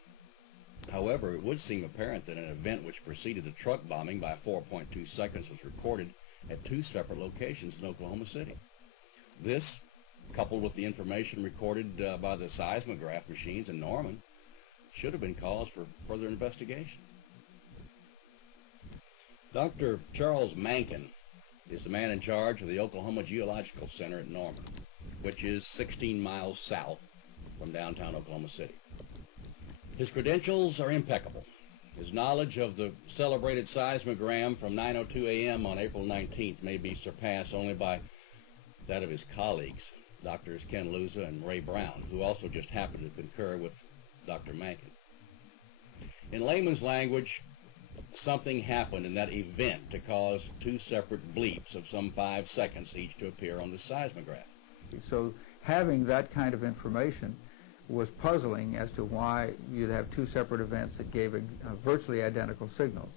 However, it would seem apparent that an event which preceded the truck bombing by 4.2 seconds was recorded at 2 separate locations in Oklahoma City. This, coupled with the information recorded by the seismograph machines in Norman, should have been cause for further investigation. Dr. Charles Mankin is the man in charge of the Oklahoma Geological Center at Norman, which is 16 miles south from downtown Oklahoma City. His credentials are impeccable. His knowledge of the celebrated seismogram from 9:02 a.m. on April 19th may be surpassed only by that of his colleagues, Drs. Ken Luza and Ray Brown, who also just happened to concur with Dr. Mankin. In layman's language, something happened in that event to cause two separate bleeps of some 5 seconds each to appear on the seismograph. So having that kind of information was puzzling as to why you'd have two separate events that gave virtually identical signals.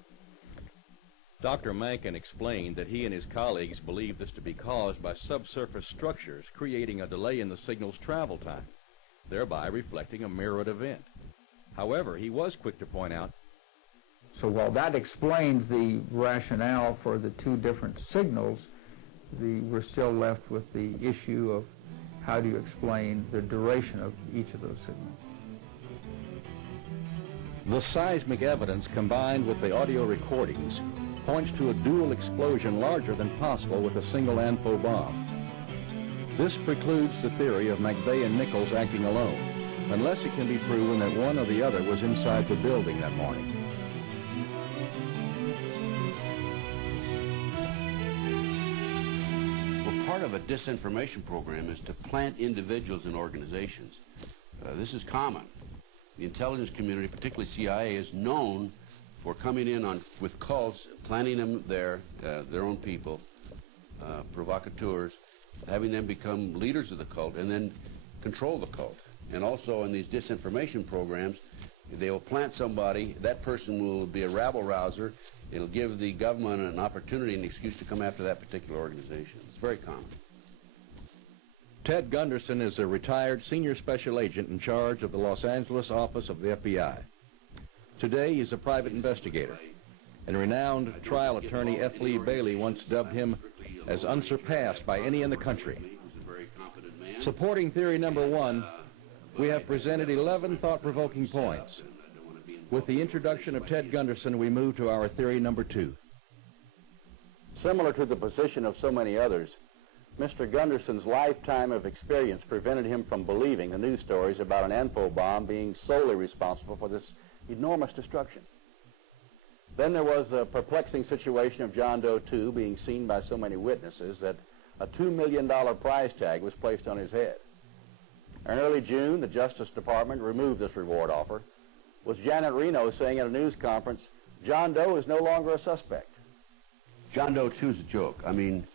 Dr. Mankin explained that he and his colleagues believed this to be caused by subsurface structures creating a delay in the signal's travel time, thereby reflecting a mirrored event. However, he was quick to point out, so while that explains the rationale for the two different signals, we're still left with the issue of how do you explain the duration of each of those signals. the seismic evidence combined with the audio recordings points to a dual explosion larger than possible with a single ANFO bomb. This precludes the theory of McVeigh and Nichols acting alone, unless it can be proven that one or the other was inside the building that morning. Well, part of a disinformation program is to plant individuals in organizations. This is common. The intelligence community, particularly CIA, is known for coming in with cults, planting them there, their own people, provocateurs, having them become leaders of the cult, and then control the cult. And also in these disinformation programs, they will plant somebody, that person will be a rabble-rouser, it'll give the government an opportunity, an excuse to come after that particular organization. It's very common. Ted Gunderson is a retired senior special agent in charge of the Los Angeles office of the FBI. Today, he's a private investigator, and renowned trial attorney F. Lee Bailey once dubbed him as unsurpassed by any in the country. Supporting theory number one, we have presented 11 thought-provoking points. With the introduction of Ted Gunderson, we move to our theory number two. Similar to the position of so many others, Mr. Gunderson's lifetime of experience prevented him from believing the news stories about an ANFO bomb being solely responsible for this enormous destruction. Then there was the perplexing situation of John Doe 2 being seen by so many witnesses that a $2 million prize tag was placed on his head. In early June, the Justice Department removed this reward offer, with Janet Reno saying at a news conference, John Doe is no longer a suspect. John Doe 2 is a joke. I mean,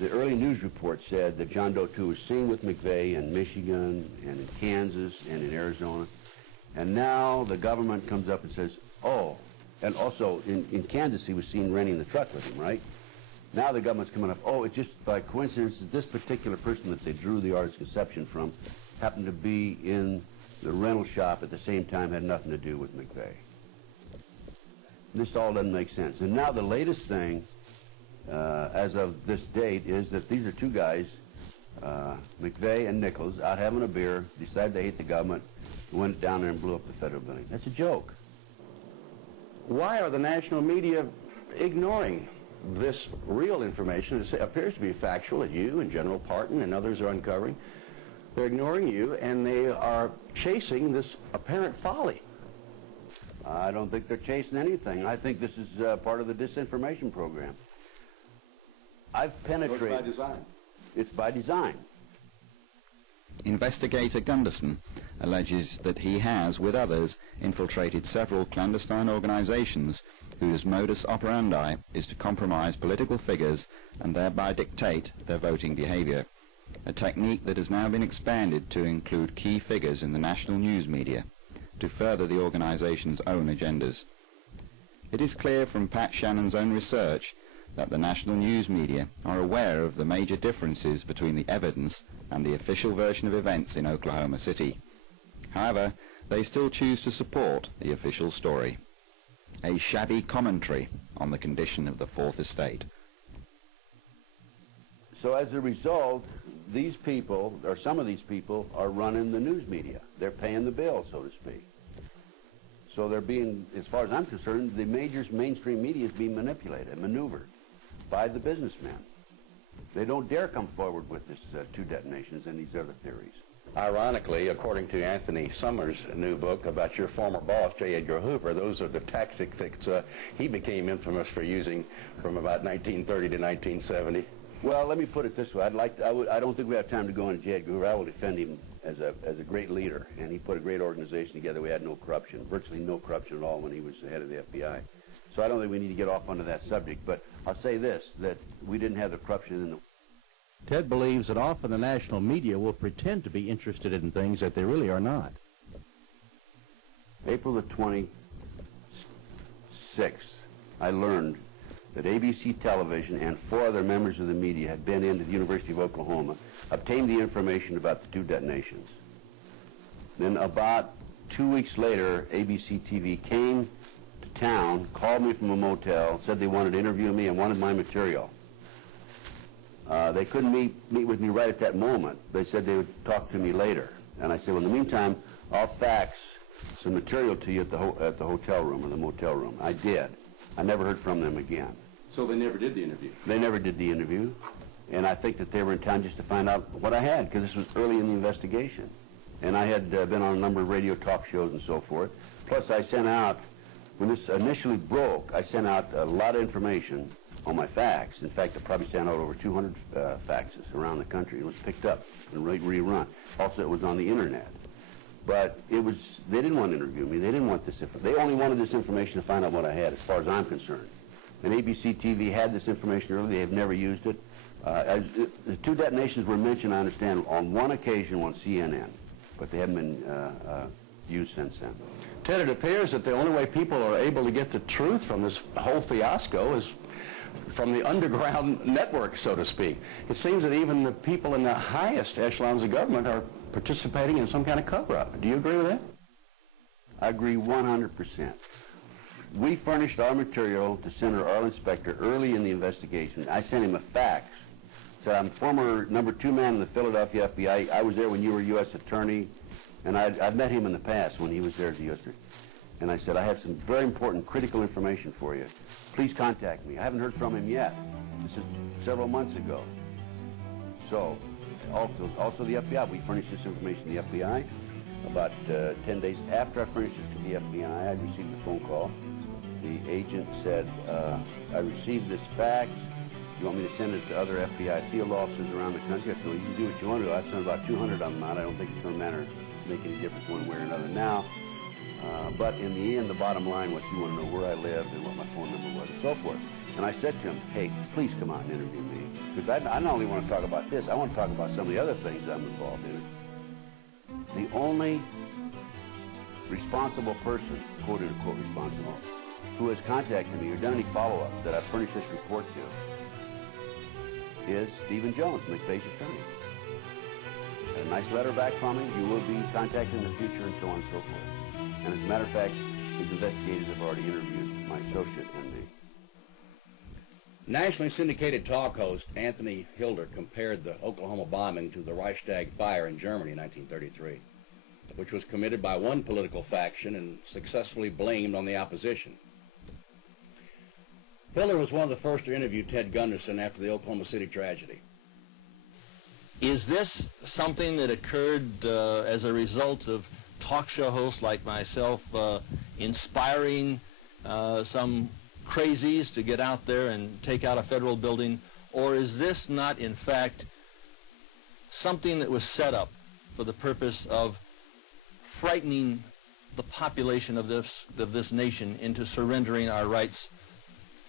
the early news report said that John Doe 2 was seen with McVeigh in Michigan and in Kansas and in Arizona. And now the government comes up and says, oh, and also in Kansas he was seen renting the truck with him, right? Now the government's coming up, oh, it's just by coincidence that this particular person that they drew the artist's conception from happened to be in the rental shop at the same time, had nothing to do with McVeigh. This all doesn't make sense. And now the latest thing, as of this date, is that these are two guys, McVeigh and Nichols, out having a beer, decided they hate the government, went down there and blew up the federal building. That's a joke. Why are the national media ignoring this real information? It appears to be factual that you and General Parton and others are uncovering. They're ignoring you, and they are chasing this apparent folly. I don't think they're chasing anything. I think this is part of the disinformation program. I've penetrated... So it's by design. It's by design. Investigator Gunderson alleges that he has, with others, infiltrated several clandestine organizations whose modus operandi is to compromise political figures and thereby dictate their voting behavior, a technique that has now been expanded to include key figures in the national news media to further the organization's own agendas. It is clear from Pat Shannan's own research that the national news media are aware of the major differences between the evidence and the official version of events in Oklahoma City. However, they still choose to support the official story. A shabby commentary on the condition of the Fourth Estate. So as a result, these people, or some of these people, are running the news media. They're paying the bill, so to speak. So they're being, as far as I'm concerned, the major mainstream media is being manipulated, maneuvered by the businessmen. They don't dare come forward with this two detonations and these other theories. Ironically, according to Anthony Summers' new book about your former boss, J. Edgar Hoover, those are the tactics that he became infamous for using from about 1930 to 1970. Well, let me put it this way. I don't think we have time to go into J. Edgar Hoover. I will defend him as a great leader, and he put a great organization together. We had no corruption, virtually no corruption at all when he was the head of the FBI. So I don't think we need to get off onto that subject. But I'll say this, that we didn't have the corruption in the... Ted believes that often the national media will pretend to be interested in things that they really are not. April the 26th, I learned that ABC Television and 4 other members of the media had been into the University of Oklahoma, obtained the information about the 2 detonations. Then about 2 weeks later, ABC TV came to town, called me from a motel, said they wanted to interview me and wanted my material. They couldn't meet with me right at that moment. They said they would talk to me later. And I said, well, in the meantime, I'll fax some material to you at the hotel room or the motel room. I did. I never heard from them again. So they never did the interview? They never did the interview. And I think that they were in town just to find out what I had, because this was early in the investigation. And I had been on a number of radio talk shows and so forth. Plus, I sent out, when this initially broke, I sent out a lot of information on my fax. In fact, I probably sent out over 200 faxes around the country. It was picked up and rerun. Also, it was on the internet. But they didn't want to interview me. They didn't want this information. They only wanted this information to find out what I had, as far as I'm concerned. And ABC TV had this information earlier. They have never used it. The 2 detonations were mentioned, I understand, on one occasion on CNN, but they haven't been used since then. Ted, it appears that the only way people are able to get the truth from this whole fiasco is from the underground network, so to speak. It seems that even the people in the highest echelons of government are participating in some kind of cover-up. Do you agree with that? I agree 100%. We furnished our material to Senator Arlen Specter early in the investigation. I sent him a fax. Said, I'm former number 2 man in the Philadelphia FBI. I was there when you were U.S. Attorney, and I've met him in the past when he was there as the U.S. Attorney. And I said, I have some very important, critical information for you. Please contact me. I haven't heard from him yet. This is several months ago. So, also the FBI. We furnished this information to the FBI. About 10 days after I furnished it to the FBI, I received a phone call. The agent said, I received this fax. You want me to send it to other FBI field offices around the country? I said, well, you can do what you want to do. I sent about 200 of them out. I don't think it's going to make any difference one way or another now. But in the end, the bottom line was you want to know where I lived and what my phone number was and so forth. And I said to him, hey, please come out and interview me. Because I not only want to talk about this, I want to talk about some of the other things I'm involved in. The only responsible person, quote-unquote responsible, who has contacted me or done any follow-up that I've furnished this report to is Stephen Jones, McVeigh's attorney. Got a nice letter back from him. You will be contacted in the future and so on and so forth. And as a matter of fact, his investigators have already interviewed my associate and me. Nationally syndicated talk host Anthony Hilder compared the Oklahoma bombing to the Reichstag fire in Germany in 1933, which was committed by one political faction and successfully blamed on the opposition. Hilder was one of the first to interview Ted Gunderson after the Oklahoma City tragedy. Is this something that occurred as a result of talk show hosts like myself inspiring some crazies to get out there and take out a federal building, or is this not in fact something that was set up for the purpose of frightening the population of this nation into surrendering our rights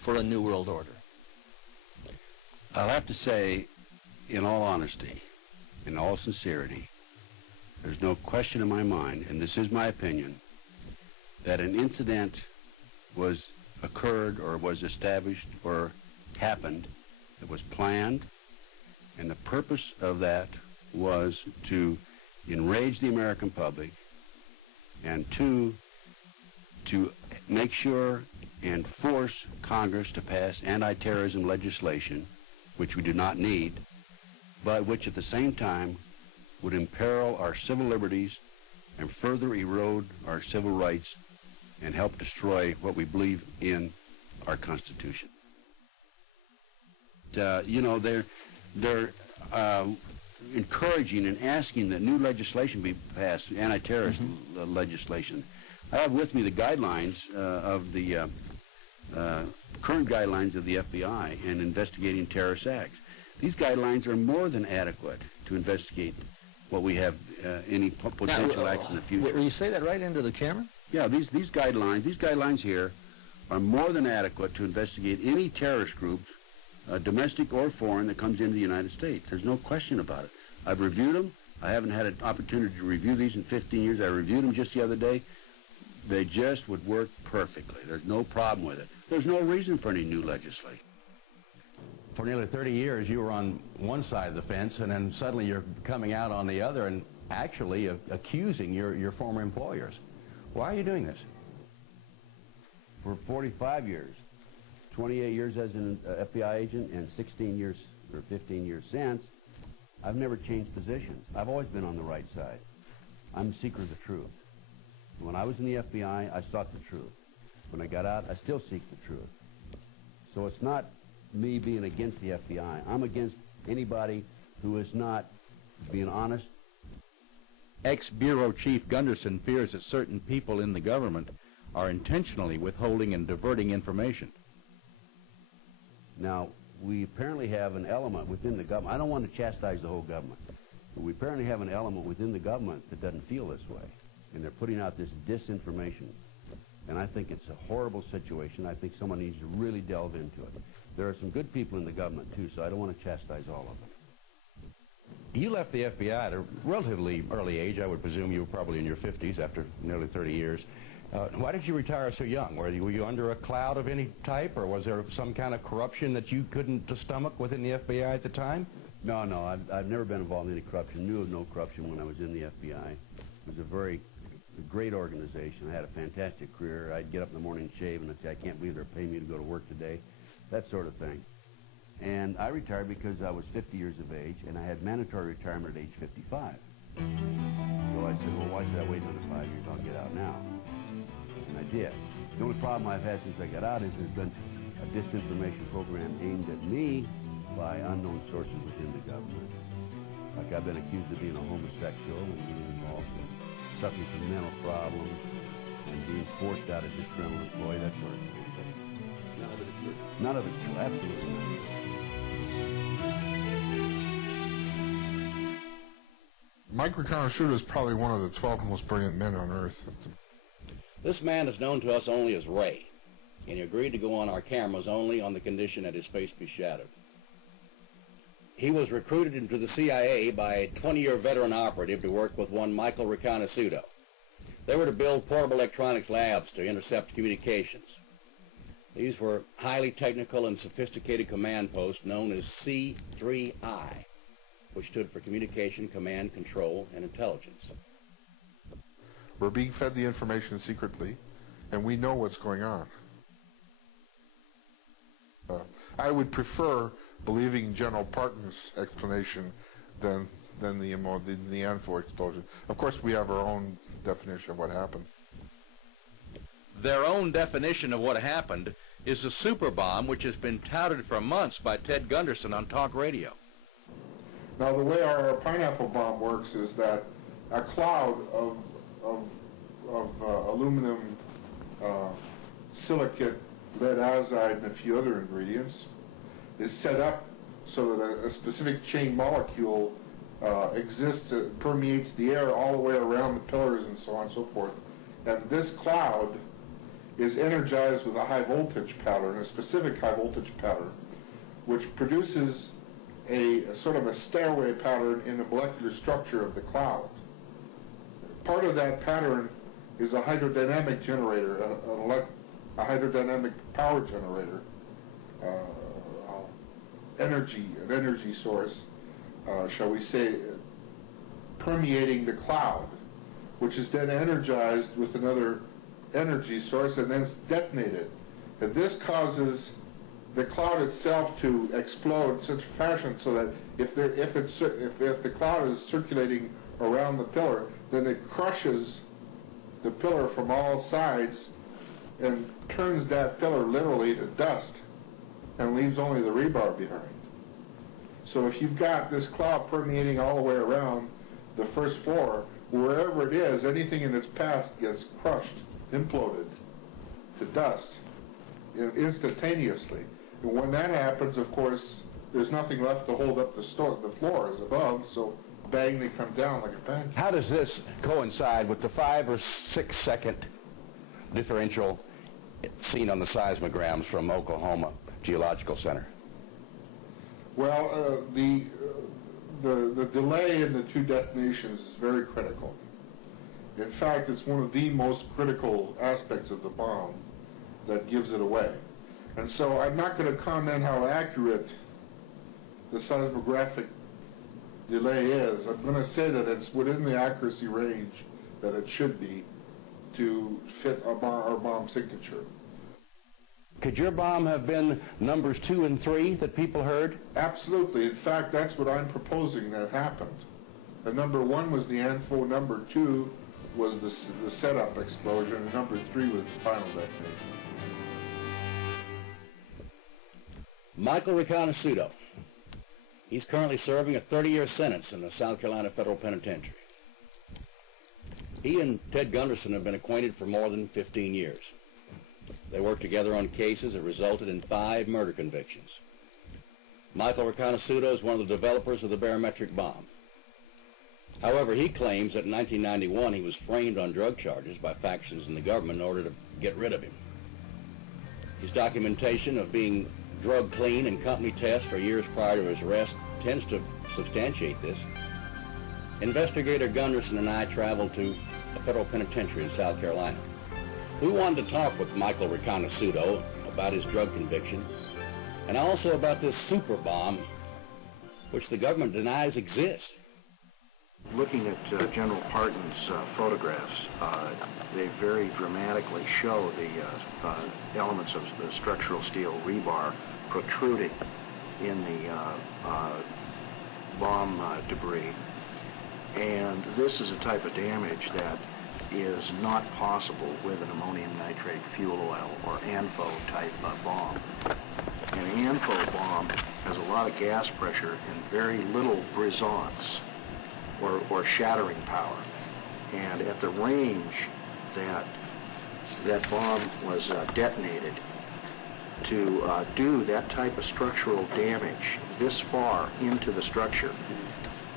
for a new world order? I'll have to say, in all honesty, in all sincerity, there's no question in my mind, and this is my opinion, that an incident occurred or was established or happened that was planned, and the purpose of that was to enrage the American public, and two, to make sure and force Congress to pass anti-terrorism legislation, which we do not need, but which at the same time would imperil our civil liberties and further erode our civil rights and help destroy what we believe in our Constitution. They're encouraging and asking that new legislation be passed, anti-terrorist legislation. I have with me the guidelines of the current guidelines of the FBI in investigating terrorist acts. These guidelines are more than adequate to investigate what we have, any potential acts in the future. Will you say that right into the camera? Yeah, these guidelines here are more than adequate to investigate any terrorist group, domestic or foreign, that comes into the United States. There's no question about it. I've reviewed them. I haven't had an opportunity to review these in 15 years. I reviewed them just the other day. They just would work perfectly. There's no problem with it. There's no reason for any new legislation. For nearly 30 years, you were on one side of the fence, and then suddenly you're coming out on the other and actually accusing your former employers. Why are you doing this? For 45 years, 28 years as an FBI agent and 16 years or 15 years since, I've never changed positions. I've always been on the right side. I'm a seeker of the truth. When I was in the FBI, I sought the truth. When I got out, I still seek the truth. So it's not me being against the FBI. I'm against anybody who is not being honest. Ex-Bureau Chief Gunderson fears that certain people in the government are intentionally withholding and diverting information. Now, we apparently have an element within the government. I don't want to chastise the whole government, but we apparently have an element within the government that doesn't feel this way, and they're putting out this disinformation. And I think it's a horrible situation. I think someone needs to really delve into it. There are some good people in the government, too, so I don't want to chastise all of them. You left the FBI at a relatively early age. I would presume you were probably in your 50s after nearly 30 years. Why did you retire so young? Were you under a cloud of any type, or was there some kind of corruption that you couldn't stomach within the FBI at the time? No, I've never been involved in any corruption. Knew of no corruption when I was in the FBI. It was a great organization. I had a fantastic career. I'd get up in the morning and shave, and I'd say, I can't believe they're paying me to go to work today. That sort of thing. And I retired because I was 50 years of age, and I had mandatory retirement at age 55. So I said, well, why should I wait another 5 years? I'll get out now. And I did. The only problem I've had since I got out is there's been a disinformation program aimed at me by unknown sources within the government. Like I've been accused of being a homosexual and getting involved in suffering from mental problems and being forced out as a disgruntled employee, that sort of thing. But none of it is true. None of it's true, absolutely none. Mike Riconosciuto is probably one of the 12 most brilliant men on earth. This man is known to us only as Ray, and he agreed to go on our cameras only on the condition that his face be shadowed. He was recruited into the CIA by a 20-year veteran operative to work with one Michael Riconosciuto. They were to build portable electronics labs to intercept communications. These were highly technical and sophisticated command posts known as C3I, which stood for Communication, Command, Control, and Intelligence. We're being fed the information secretly, and we know what's going on. I would prefer believing General Parton's explanation than the Anfo explosion. Of course, we have our own definition of what happened. Their own definition of what happened is the super bomb, which has been touted for months by Ted Gunderson on talk radio. Now, the way our pineapple bomb works is that a cloud of aluminum, silicate, lead azide, and a few other ingredients is set up so that a specific chain molecule exists, permeates the air all the way around the pillars and so on and so forth. And this cloud is energized with a high voltage pattern, a specific high voltage pattern, which produces a sort of a stairway pattern in the molecular structure of the cloud. Part of that pattern is a hydrodynamic generator, a hydrodynamic power generator, an energy source, shall we say, permeating the cloud, which is then energized with another energy source and then detonated. And this causes the cloud itself to explode in such a fashion so that if the cloud is circulating around the pillar, then it crushes the pillar from all sides and turns that pillar literally to dust and leaves only the rebar behind. So if you've got this cloud permeating all the way around the first floor, wherever it is, anything in its path gets crushed, imploded to dust instantaneously. And when that happens, of course, there's nothing left to hold up the floors above, so bang, they come down like a pancake. How does this coincide with the 5 or 6 second differential seen on the seismograms from Oklahoma Geological Center? Well, the delay in the two detonations is very critical. In fact, it's one of the most critical aspects of the bomb that gives it away. And so I'm not going to comment how accurate the seismographic delay is. I'm going to say that it's within the accuracy range that it should be to fit our bomb signature. Could your bomb have been numbers 2 and 3 that people heard? Absolutely. In fact, that's what I'm proposing that happened. The number 1 was the ANFO, number 2 was the setup explosion, and number 3 was the final detonation. Michael Riconosciuto. He's currently serving a 30-year sentence in the South Carolina Federal Penitentiary. He and Ted Gunderson have been acquainted for more than 15 years. They worked together on cases that resulted in 5 murder convictions. Michael Riconosciuto is one of the developers of the barometric bomb. However, he claims that in 1991 he was framed on drug charges by factions in the government in order to get rid of him. His documentation of being drug clean and company tests for years prior to his arrest tends to substantiate this. Investigator Gunderson and I traveled to a federal penitentiary in South Carolina. We wanted to talk with Michael Riconosciuto about his drug conviction and also about this super bomb which the government denies exists. Looking at General Parton's photographs, they very dramatically show the elements of the structural steel rebar protruding in the bomb debris. And this is a type of damage that is not possible with an ammonium nitrate fuel oil or ANFO type bomb. An ANFO bomb has a lot of gas pressure and very little brisance or shattering power. And at the range that bomb was detonated, to do that type of structural damage this far into the structure,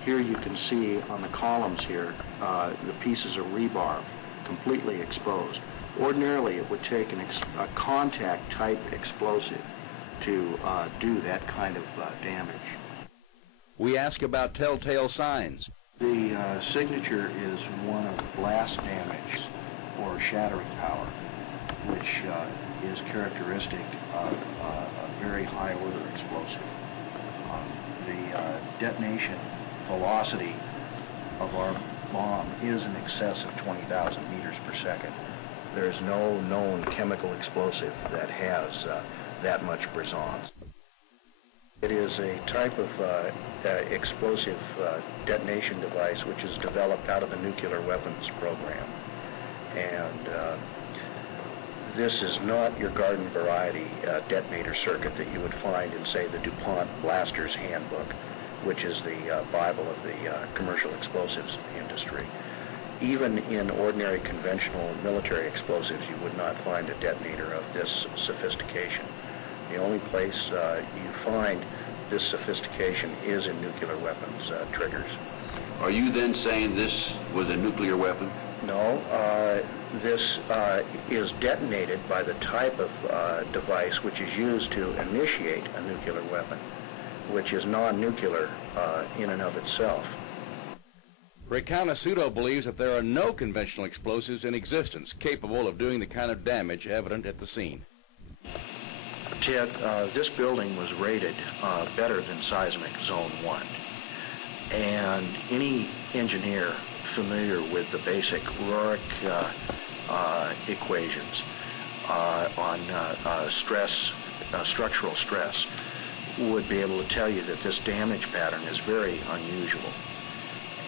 here you can see on the columns here the pieces of rebar completely exposed. Ordinarily it would take a contact type explosive to do that kind of damage. We ask about telltale signs. The signature is one of blast damage or shattering power, which is characteristic of a very high order explosive. The detonation velocity of our bomb is in excess of 20,000 meters per second. There is no known chemical explosive that has that much brisance. It is a type of explosive detonation device which is developed out of the nuclear weapons program. And this is not your garden variety detonator circuit that you would find in, say, the DuPont Blaster's Handbook, which is the Bible of the commercial explosives industry. Even in ordinary conventional military explosives, you would not find a detonator of this sophistication. The only place you find this sophistication is in nuclear weapons triggers. Are you then saying this was a nuclear weapon? No, this is detonated by the type of device which is used to initiate a nuclear weapon, which is non-nuclear in and of itself. Riconosciuto believes that there are no conventional explosives in existence capable of doing the kind of damage evident at the scene. Ted, this building was rated better than seismic zone 1. And any engineer familiar with the basic Roerich equations on structural stress would be able to tell you that this damage pattern is very unusual.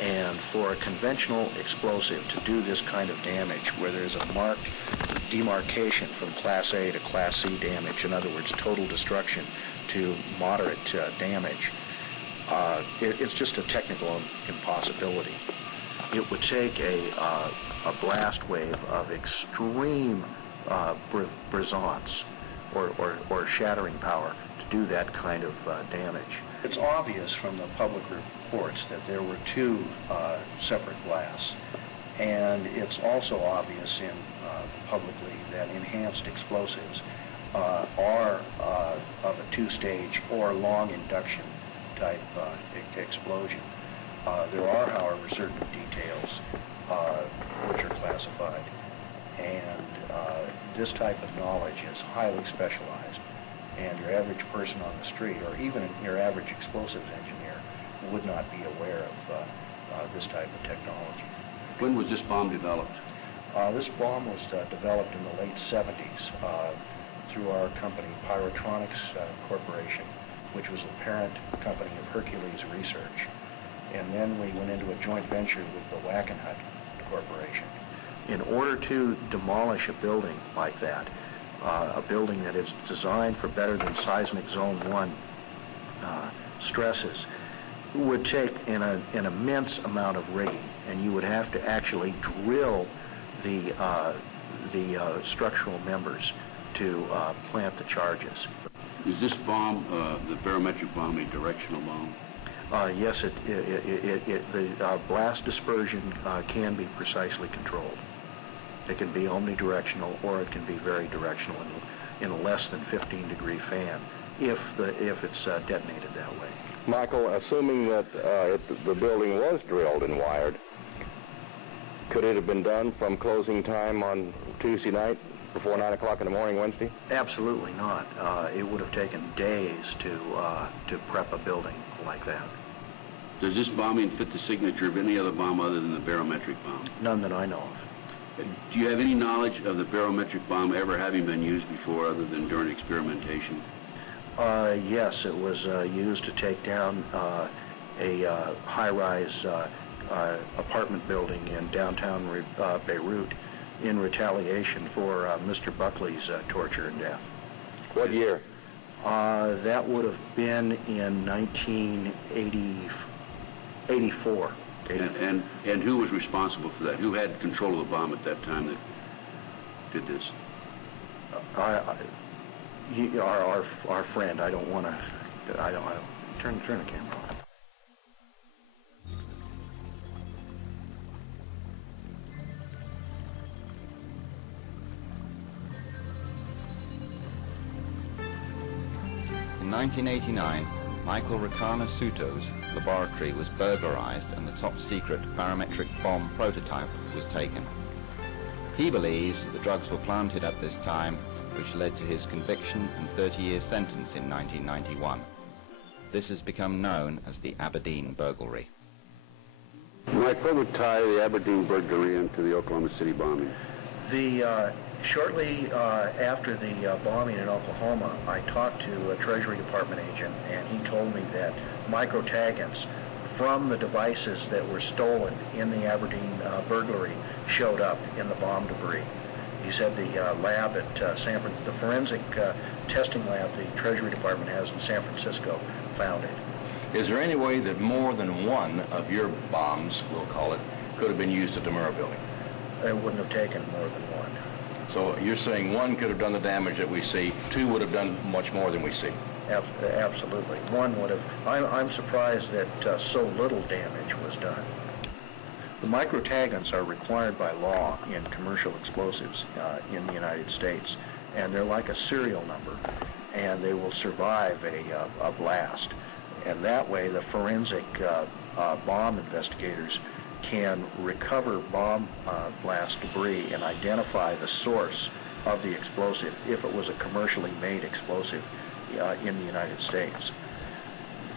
And for a conventional explosive to do this kind of damage, where there's a marked demarcation from Class A to Class C damage, in other words, total destruction to moderate damage, it's just a technical impossibility. It would take a blast wave of extreme brisance or shattering power do that kind of damage. It's obvious from the public reports that there were two separate blasts, and it's also obvious publicly that enhanced explosives are of a two-stage or long induction type explosion. There are, however, certain details which are classified, and this type of knowledge is highly specialized, and your average person on the street, or even your average explosives engineer, would not be aware of this type of technology. When was this bomb developed? This bomb was developed in the late 70s through our company, Pyrotronics Corporation, which was a parent company of Hercules Research. And then we went into a joint venture with the Wackenhut Corporation. In order to demolish a building like that, a building that is designed for better than seismic zone 1 stresses, would take an immense amount of rigging, and you would have to actually drill the structural members to plant the charges. Is this bomb, the barometric bomb, a directional bomb? Yes, the blast dispersion can be precisely controlled. It can be omnidirectional, or it can be very directional in a less than 15-degree fan, if it's detonated that way. Michael, assuming that the building was drilled and wired, could it have been done from closing time on Tuesday night before 9 o'clock in the morning Wednesday? Absolutely not. It would have taken days to prep a building like that. Does this bombing fit the signature of any other bomb other than the barometric bomb? None that I know of. Do you have any knowledge of the barometric bomb ever having been used before other than during experimentation? Yes, it was used to take down a high-rise apartment building in downtown Beirut in retaliation for Mr. Buckley's torture and death. What year? That would have been in 1984. And who was responsible for that? Who had control of the bomb at that time that did this? Our friend. I don't want to. I don't turn the camera on. In 1989, Michael Rakana Suto's laboratory was burglarized and the top-secret barometric bomb prototype was taken. He believes that the drugs were planted at this time, which led to his conviction and 30-year sentence in 1991. This has become known as the Aberdeen burglary. Mike, what would tie the Aberdeen burglary into the Oklahoma City bombing? Shortly after the bombing in Oklahoma, I talked to a Treasury Department agent, and he told me that microtaggants from the devices that were stolen in the Aberdeen burglary showed up in the bomb debris. He said the lab at the forensic testing lab the Treasury Department has in San Francisco found it. Is there any way that more than one of your bombs, we'll call it, could have been used at the Murrah Building? It wouldn't have taken more than one. So you're saying one could have done the damage that we see, two would have done much more than we see? Absolutely. One would have. I'm surprised that so little damage was done. The microtaggants are required by law in commercial explosives in the United States, and they're like a serial number, and they will survive a blast. And that way, the forensic bomb investigators can recover bomb blast debris and identify the source of the explosive if it was a commercially made explosive in the United States.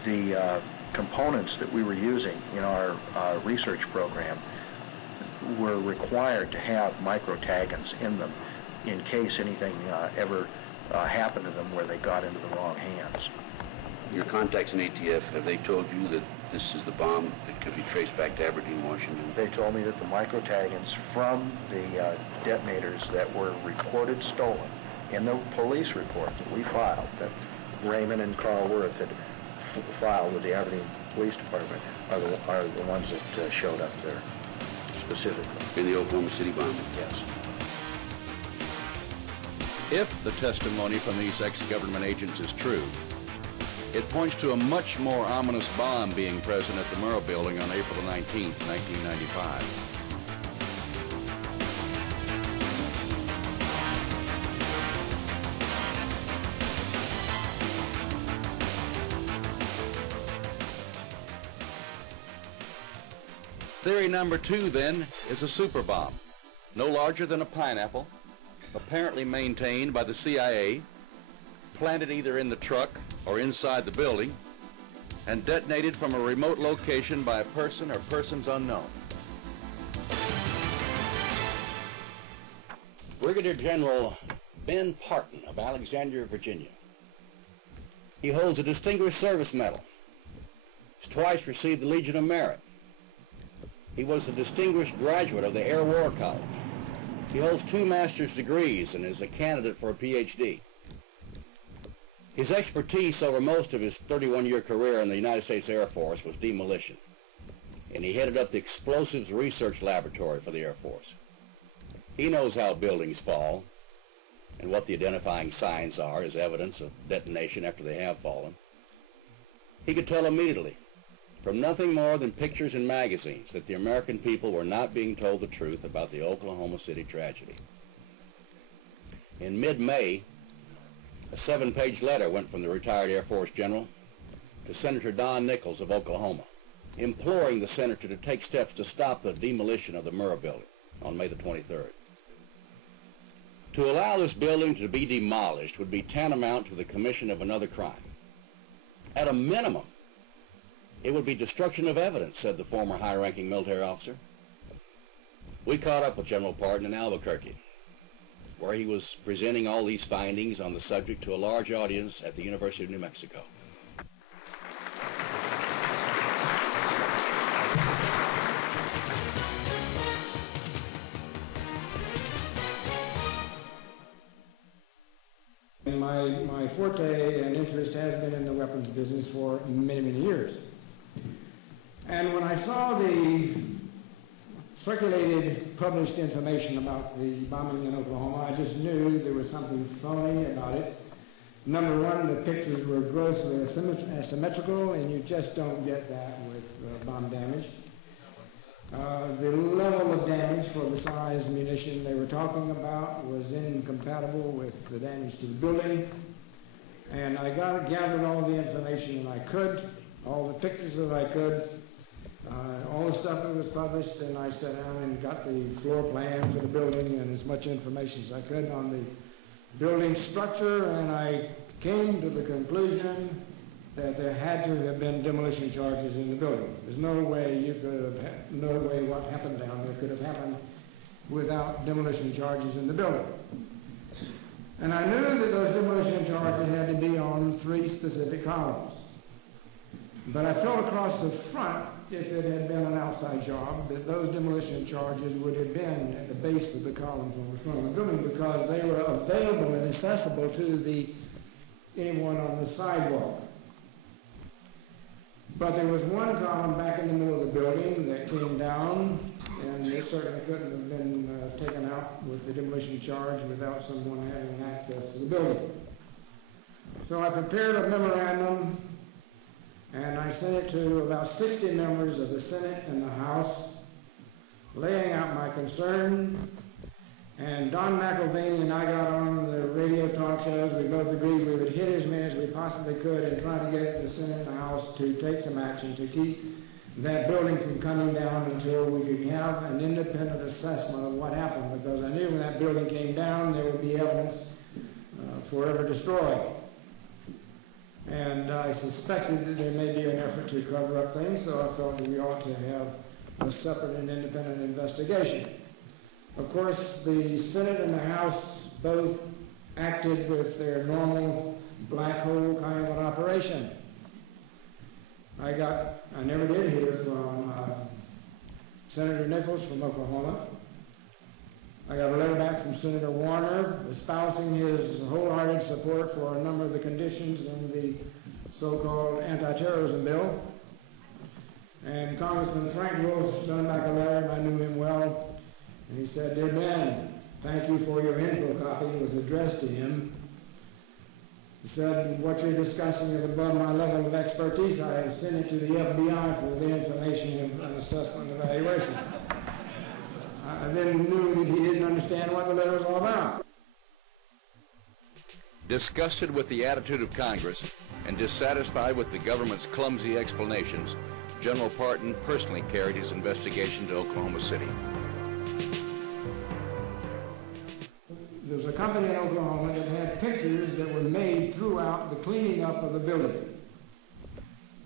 The components that we were using in our research program were required to have microtaggants in them in case anything ever happened to them where they got into the wrong hands. Your contacts in ATF, have they told you that this is the bomb that could be traced back to Aberdeen, Washington? They told me that the microtaggants from the detonators that were reported stolen in the police report that we filed, that Raymond and Carl Worth had filed with the Aberdeen Police Department, are the ones that showed up there specifically. In the Oklahoma City bombing? Yes. If the testimony from these ex-government agents is true, It points to a much more ominous bomb being present at the Murrah Building on April the 19th, 1995. Theory number 2, then, is a super bomb, no larger than a pineapple, apparently maintained by the CIA, planted either in the truck or inside the building, and detonated from a remote location by a person or persons unknown. Brigadier General Ben Parton of Alexandria, Virginia. He holds a Distinguished Service Medal. He's twice received the Legion of Merit. He was a distinguished graduate of the Air War College. He holds 2 master's degrees and is a candidate for a PhD. His expertise over most of his 31-year career in the United States Air Force was demolition, and he headed up the Explosives Research Laboratory for the Air Force. He knows how buildings fall and what the identifying signs are as evidence of detonation after they have fallen. He could tell immediately, from nothing more than pictures in magazines, that the American people were not being told the truth about the Oklahoma City tragedy. In mid-May, a 7-page letter went from the retired Air Force general to Senator Don Nichols of Oklahoma, imploring the senator to take steps to stop the demolition of the Murrah Building on May the 23rd. To allow this building to be demolished would be tantamount to the commission of another crime. At a minimum, it would be destruction of evidence, said the former high-ranking military officer. We caught up with General Parton in Albuquerque, where he was presenting all these findings on the subject to a large audience at the University of New Mexico. My forte and interest has been in the weapons business for many, many years. And when I saw the circulated, published information about the bombing in Oklahoma, I just knew there was something phony about it. Number one, the pictures were grossly asymmetrical, and you just don't get that with bomb damage. The level of damage for the size munition they were talking about was incompatible with the damage to the building. And I gathered all the information I could, all the pictures that I could, all the stuff that was published, and I sat down and got the floor plan for the building and as much information as I could on the building structure, and I came to the conclusion that there had to have been demolition charges in the building. There's no way what happened down there could have happened without demolition charges in the building. And I knew that those demolition charges had to be on 3 specific columns. But I felt across the front, if it had been an outside job, that those demolition charges would have been at the base of the columns on the front of the building, because they were available and accessible to anyone on the sidewalk. But there was one column back in the middle of the building that came down, and it certainly couldn't have been taken out with the demolition charge without someone having access to the building. So I prepared a memorandum, and I sent it to about 60 members of the Senate and the House, laying out my concern. And Don McElvaney and I got on the radio talk shows. We both agreed we would hit as many as we possibly could and try to get the Senate and the House to take some action to keep that building from coming down until we could have an independent assessment of what happened, because I knew when that building came down there would be evidence forever destroyed. And I suspected that there may be an effort to cover up things, so I felt that we ought to have a separate and independent investigation. Of course, the Senate and the House both acted with their normal black hole kind of an operation. I never did hear from Senator Nichols from Oklahoma. I got a letter back from Senator Warner espousing his wholehearted support for a number of the conditions in the so-called anti-terrorism bill. And Congressman Frank Wolf sent back a letter, and I knew him well. And he said, "Dear Ben, thank you for your info copy." It was addressed to him. He said, what you're discussing is above my level of expertise. I sent it to the FBI for the information and assessment and evaluation. I then knew that he didn't understand what the letter was all about. Disgusted with the attitude of Congress and dissatisfied with the government's clumsy explanations, General Parton personally carried his investigation to Oklahoma City. There was a company in Oklahoma that had pictures that were made throughout the cleaning up of the building.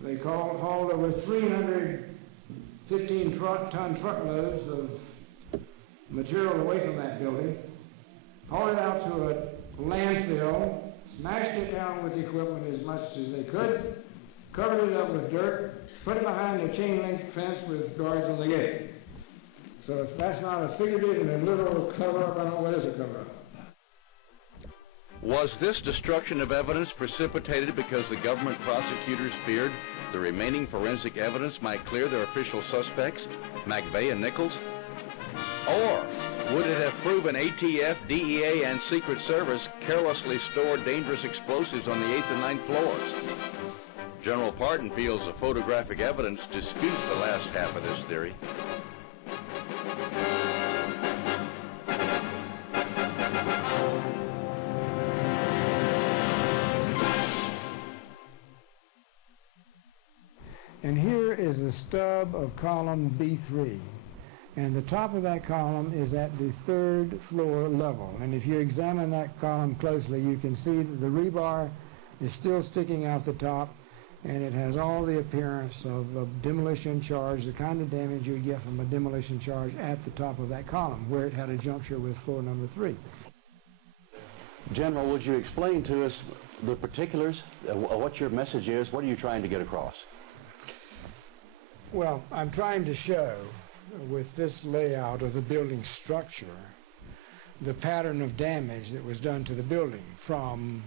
They hauled over 315 ton truckloads of material away from that building, hauled it out to a landfill, smashed it down with equipment as much as they could, covered it up with dirt, put it behind a chain link fence with guards on the gate. So if that's not a figurative and a literal cover-up, I don't know what is a cover-up. Was this destruction of evidence precipitated because the government prosecutors feared the remaining forensic evidence might clear their official suspects, McVeigh and Nichols? Or would it have proven ATF, DEA, and Secret Service carelessly stored dangerous explosives on the 8th and 9th floors? General Parton feels the photographic evidence disputes the last half of this theory. And here is the stub of column B3. And the top of that column is at the 3rd floor level. And if you examine that column closely, you can see that the rebar is still sticking out the top, and it has all the appearance of a demolition charge, the kind of damage you get from a demolition charge at the top of that column, where it had a juncture with floor number 3. General, would you explain to us the particulars, what your message is? What are you trying to get across? Well, I'm trying to show, with this layout of the building structure, the pattern of damage that was done to the building from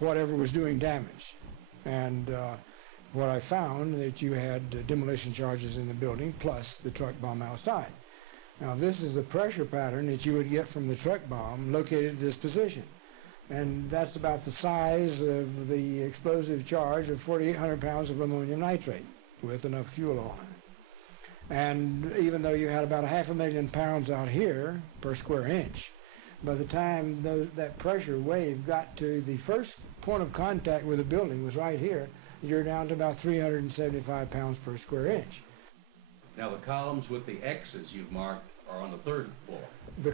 whatever was doing damage. And what I found that you had demolition charges in the building plus the truck bomb outside. Now this is the pressure pattern that you would get from the truck bomb located at this position. And that's about the size of the explosive charge of 4,800 pounds of ammonium nitrate with enough fuel on it. And even though you had about 500,000 pounds out here per square inch, by the time that pressure wave got to the first point of contact with the building was right here, you're down to about 375 pounds per square inch. Now the columns with the X's you've marked are on the 3rd floor. The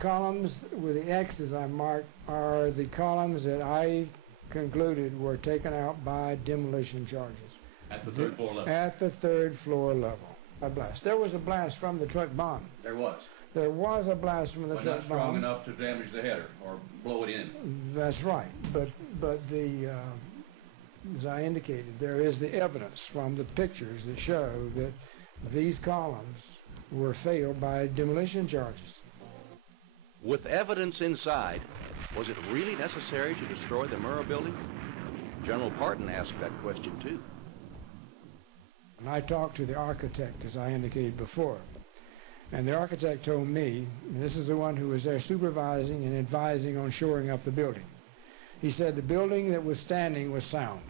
columns with the X's I marked are the columns that I concluded were taken out by demolition charges. At the 3rd floor level? At the 3rd floor level. A blast. There was a blast from the truck bomb. There was. There was a blast from the truck bomb. But not strong enough to damage the header or blow it in. That's right. But the as I indicated, there is the evidence from the pictures that show that these columns were failed by demolition charges. With evidence inside, was it really necessary to destroy the Murrah Building? General Parton asked that question too. And I talked to the architect, as I indicated before, and the architect told me, and this is the one who was there supervising and advising on shoring up the building. He said the building that was standing was sound.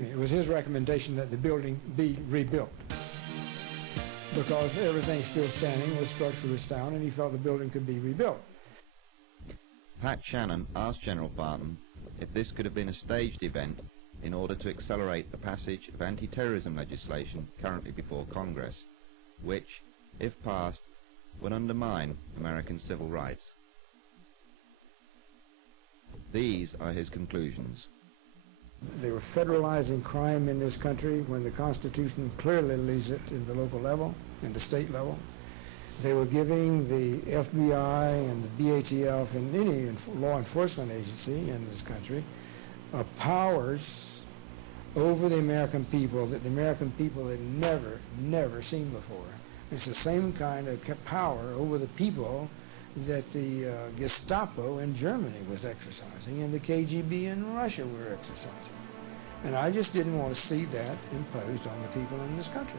It was his recommendation that the building be rebuilt because everything still standing was structurally sound, and he felt the building could be rebuilt. Pat Shannan asked General Parton if this could have been a staged event in order to accelerate the passage of anti-terrorism legislation currently before Congress, which, if passed, would undermine American civil rights. These are his conclusions. They were federalizing crime in this country when the Constitution clearly leaves it in the local level, in the state level. They were giving the FBI and the BATF and any law enforcement agency in this country powers over the American people that the American people had never seen before. It's the same kind of power over the people that the Gestapo in Germany was exercising and the KGB in Russia were exercising. And I just didn't want to see that imposed on the people in this country.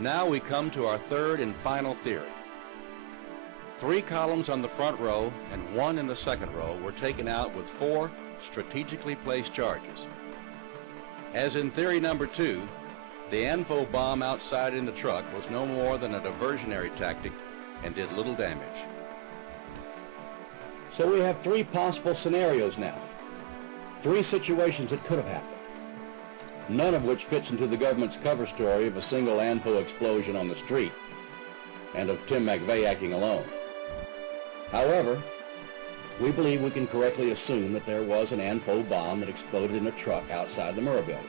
Now we come to our 3rd and final theory. 3 columns on the front row and 1 in the 2nd row were taken out with 4 strategically placed charges. As in theory number 2, the ANFO bomb outside in the truck was no more than a diversionary tactic and did little damage. So we have 3 possible scenarios now. 3 situations that could have happened, none of which fits into the government's cover story of a single ANFO explosion on the street and of Tim McVeigh acting alone. However, we believe we can correctly assume that there was an ANFO bomb that exploded in a truck outside the Murrah Building.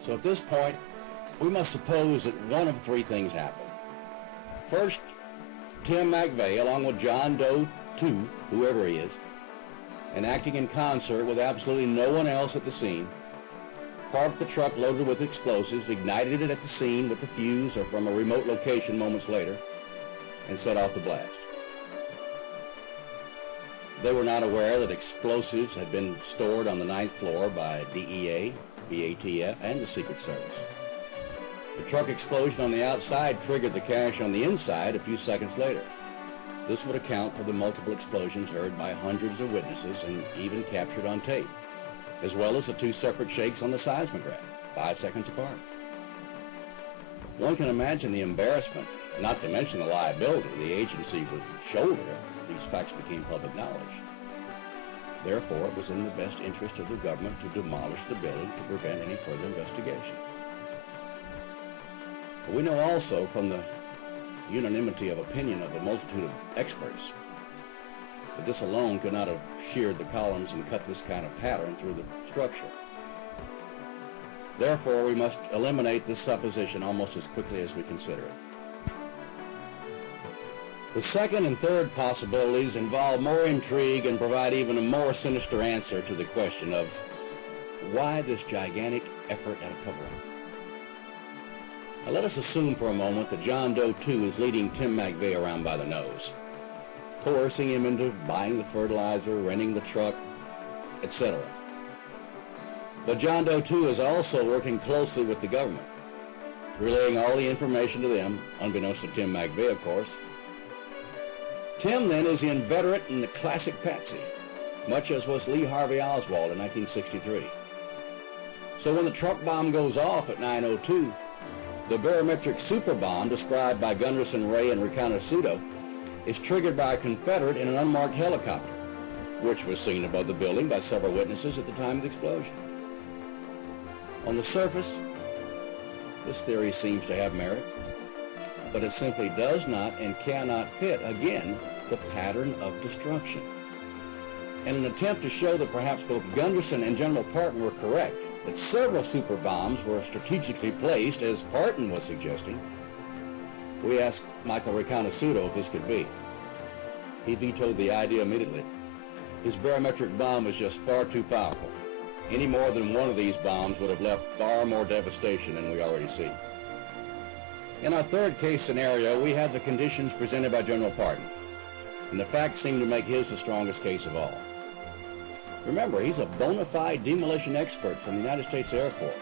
So at this point, we must suppose that one of 3 things happened. First, Tim McVeigh, along with John Doe 2, whoever he is, and acting in concert with absolutely no one else at the scene, parked the truck loaded with explosives, ignited it at the scene with the fuse or from a remote location moments later, and set off the blast. They were not aware that explosives had been stored on the 9th floor by DEA, VATF, and the Secret Service. The truck explosion on the outside triggered the cache on the inside a few seconds later. This would account for the multiple explosions heard by hundreds of witnesses and even captured on tape, as well as the 2 separate shakes on the seismograph, 5 seconds apart. One can imagine the embarrassment, not to mention the liability the agency would shoulder if these facts became public knowledge. Therefore, it was in the best interest of the government to demolish the building to prevent any further investigation. But we know also from the unanimity of opinion of the multitude of experts that this alone could not have sheared the columns and cut this kind of pattern through the structure. Therefore, we must eliminate this supposition almost as quickly as we consider it. The second and third possibilities involve more intrigue and provide even a more sinister answer to the question of why this gigantic effort at a cover-up. Now let us assume for a moment that John Doe 2 is leading Tim McVeigh around by the nose, coercing him into buying the fertilizer, renting the truck, etc. But John Doe 2 is also working closely with the government, relaying all the information to them, unbeknownst to Tim McVeigh, of course. Tim, then, is the inveterate and the classic patsy, much as was Lee Harvey Oswald in 1963. So when the truck bomb goes off at 9:02, the barometric super bomb described by Gunderson, Ray, and Reconnaissance is triggered by a Confederate in an unmarked helicopter, which was seen above the building by several witnesses at the time of the explosion. On the surface, this theory seems to have merit, but it simply does not and cannot fit, again, the pattern of destruction. In an attempt to show that perhaps both Gunderson and General Parton were correct, that several super bombs were strategically placed, as Parton was suggesting, we asked Michael Reconnaissance if this could be. He vetoed the idea immediately. His barometric bomb was just far too powerful. Any more than one of these bombs would have left far more devastation than we already see. In our third case scenario, we had the conditions presented by General Parton, and the facts seem to make his the strongest case of all. Remember, he's a bona fide demolition expert from the United States Air Force,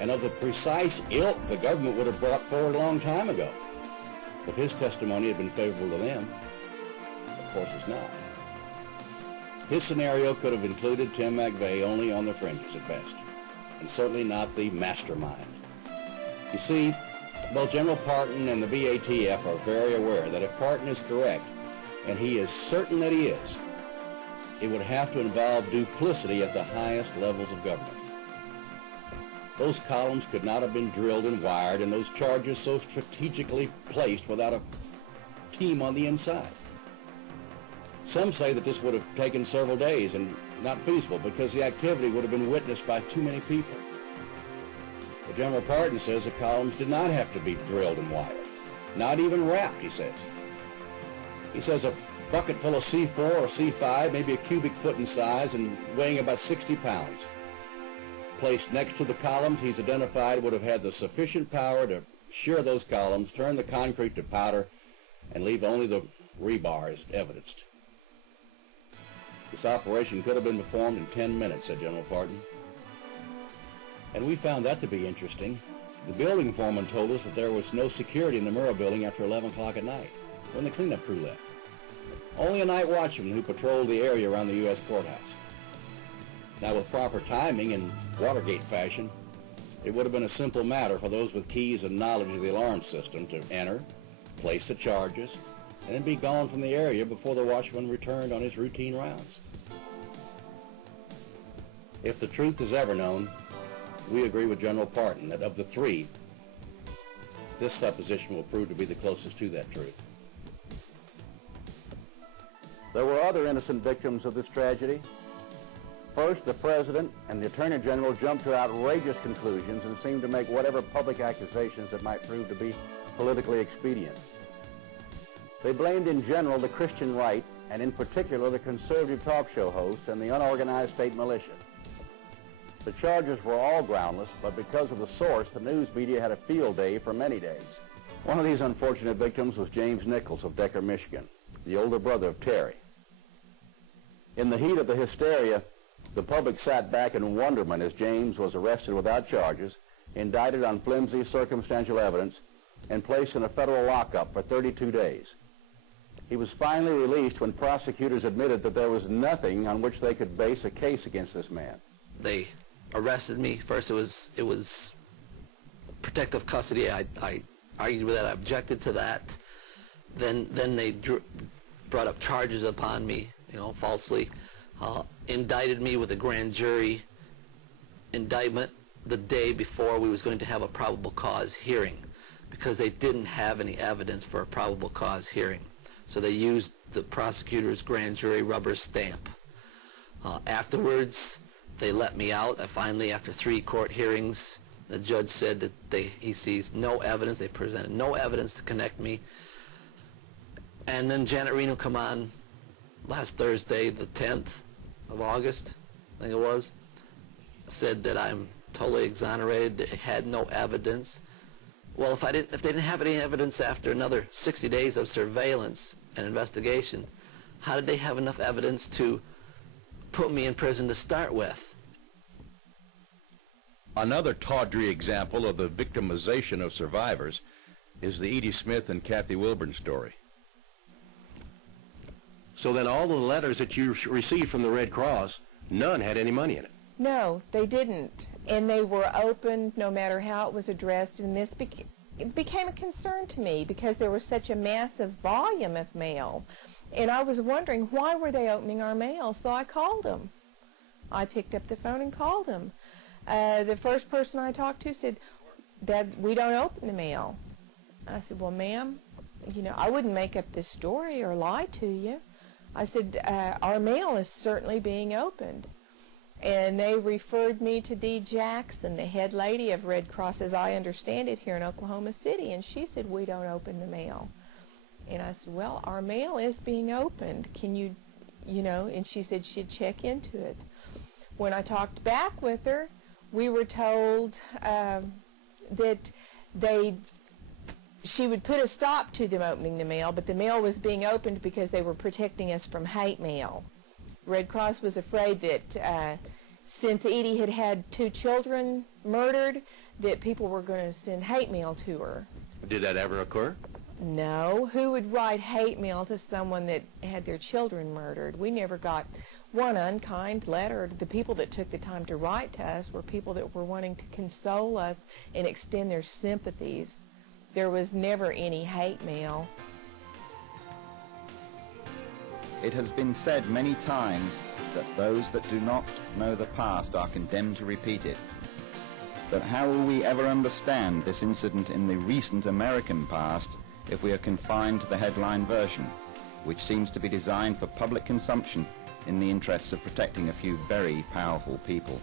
and of the precise ilk the government would have brought forward a long time ago, if his testimony had been favorable to them. Of course it's not. His scenario could have included Tim McVeigh only on the fringes at best, and certainly not the mastermind. You see, both General Parton and the VATF are very aware that if Parton is correct, and he is certain that he is, it would have to involve duplicity at the highest levels of government. Those columns could not have been drilled and wired, and those charges so strategically placed without a team on the inside. Some say that this would have taken several days and not feasible because the activity would have been witnessed by too many people. But General Parton says the columns did not have to be drilled and wired, not even wrapped, he says. He says a bucket full of C4 or C5, maybe a cubic foot in size and weighing about 60 pounds, placed next to the columns he's identified would have had the sufficient power to shear those columns, turn the concrete to powder, and leave only the rebar as evidenced. This operation could have been performed in 10 minutes, said General Parton. And we found that to be interesting. The building foreman told us that there was no security in the Murrah Building after 11 o'clock at night, when the cleanup crew left. Only a night watchman who patrolled the area around the U.S. courthouse. Now, with proper timing in Watergate fashion, it would have been a simple matter for those with keys and knowledge of the alarm system to enter, place the charges, and then be gone from the area before the watchman returned on his routine rounds. If the truth is ever known, we agree with General Parton that of the three, this supposition will prove to be the closest to that truth. There were other innocent victims of this tragedy. First, the President and the Attorney General jumped to outrageous conclusions and seemed to make whatever public accusations that might prove to be politically expedient. They blamed in general the Christian right, and in particular the conservative talk show host and the unorganized state militia. The charges were all groundless, but because of the source, the news media had a field day for many days. One of these unfortunate victims was James Nichols of Decker, Michigan, the older brother of Terry. In the heat of the hysteria, the public sat back in wonderment as James was arrested without charges, indicted on flimsy circumstantial evidence, and placed in a federal lockup for 32 days. He was finally released when prosecutors admitted that there was nothing on which they could base a case against this man. They arrested me. First it was protective custody. I argued with that. I objected to that. Then they brought up charges upon me, falsely. Indicted me with a grand jury indictment the day before we was going to have a probable cause hearing, because they didn't have any evidence for a probable cause hearing. So they used the prosecutor's grand jury rubber stamp. Afterwards, they let me out. Finally, after 3 court hearings, the judge said that he sees no evidence. They presented no evidence to connect me. And then Janet Reno come on last Thursday, the 10th of August, I think it was, said that I'm totally exonerated. They had no evidence. Well, if they didn't have any evidence after another 60 days of surveillance and investigation, how did they have enough evidence to put me in prison to start with? Another tawdry example of the victimization of survivors is the Edie Smith and Kathy Wilburn story. So then all the letters that you received from the Red Cross, none had any money in it? No, they didn't. And they were opened no matter how it was addressed, and this it became a concern to me because there was such a massive volume of mail. And I was wondering, why were they opening our mail? So I called them. I picked up the phone and called them. The first person I talked to said, "Dad, we don't open the mail." I said, "Well, ma'am, I wouldn't make up this story or lie to you." I said, "Our mail is certainly being opened." And they referred me to Dee Jackson, the head lady of Red Cross, as I understand it, here in Oklahoma City. And she said, "We don't open the mail." And I said, "Well, our mail is being opened. Can you, and she said she'd check into it. When I talked back with her, we were told that she would put a stop to them opening the mail, but the mail was being opened because they were protecting us from hate mail. Red Cross was afraid that since Edie had had 2 children murdered, that people were going to send hate mail to her. Did that ever occur? No. Who would write hate mail to someone that had their children murdered? We never got one unkind letter. The people that took the time to write to us were people that were wanting to console us and extend their sympathies. There was never any hate mail. It has been said many times that those that do not know the past are condemned to repeat it. But how will we ever understand this incident in the recent American past if we are confined to the headline version, which seems to be designed for public consumption in the interests of protecting a few very powerful people?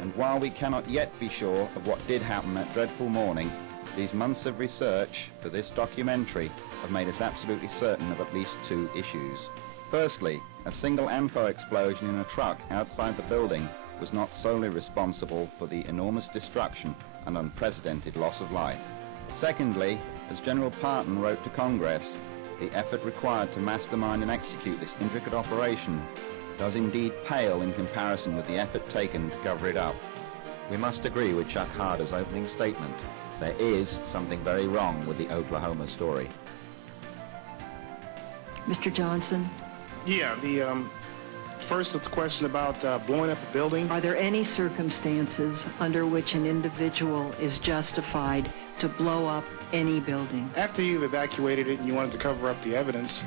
And while we cannot yet be sure of what did happen that dreadful morning, these months of research for this documentary have made us absolutely certain of at least 2 issues. Firstly, a single ANFO explosion in a truck outside the building was not solely responsible for the enormous destruction and unprecedented loss of life. Secondly, as General Parton wrote to Congress, the effort required to mastermind and execute this intricate operation does indeed pale in comparison with the effort taken to cover it up. We must agree with Chuck Harder's opening statement. There is something very wrong with the Oklahoma story. Mr. Johnson? Yeah, the First, it's a question about blowing up a building. Are there any circumstances under which an individual is justified to blow up any building? After you've evacuated it and you wanted to cover up the evidence,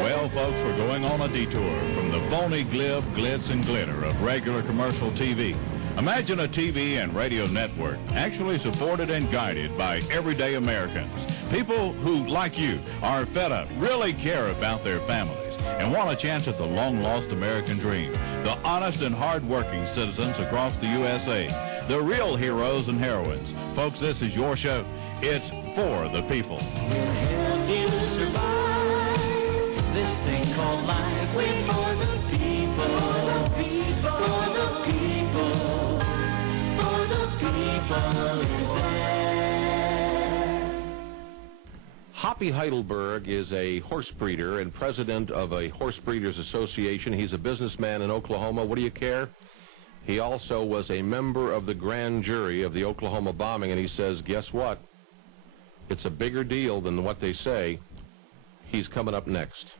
Well, folks, we're going on a detour from the phony glib, glitz, and glitter of regular commercial TV. Imagine a TV and radio network actually supported and guided by everyday Americans. People who, like you, are fed up, really care about their families, and want a chance at the long-lost American dream. The honest and hard-working citizens across the USA. The real heroes and heroines. Folks, this is your show. It's for the people. We'll help you survive this thing called life. We're for the people. For the people. For the people. For the people is there. Hoppy Heidelberg is a horse breeder and president of a horse breeders association. He's a businessman in Oklahoma. What do you care? He also was a member of the grand jury of the Oklahoma bombing, and he says, guess what? It's a bigger deal than what they say. He's coming up next.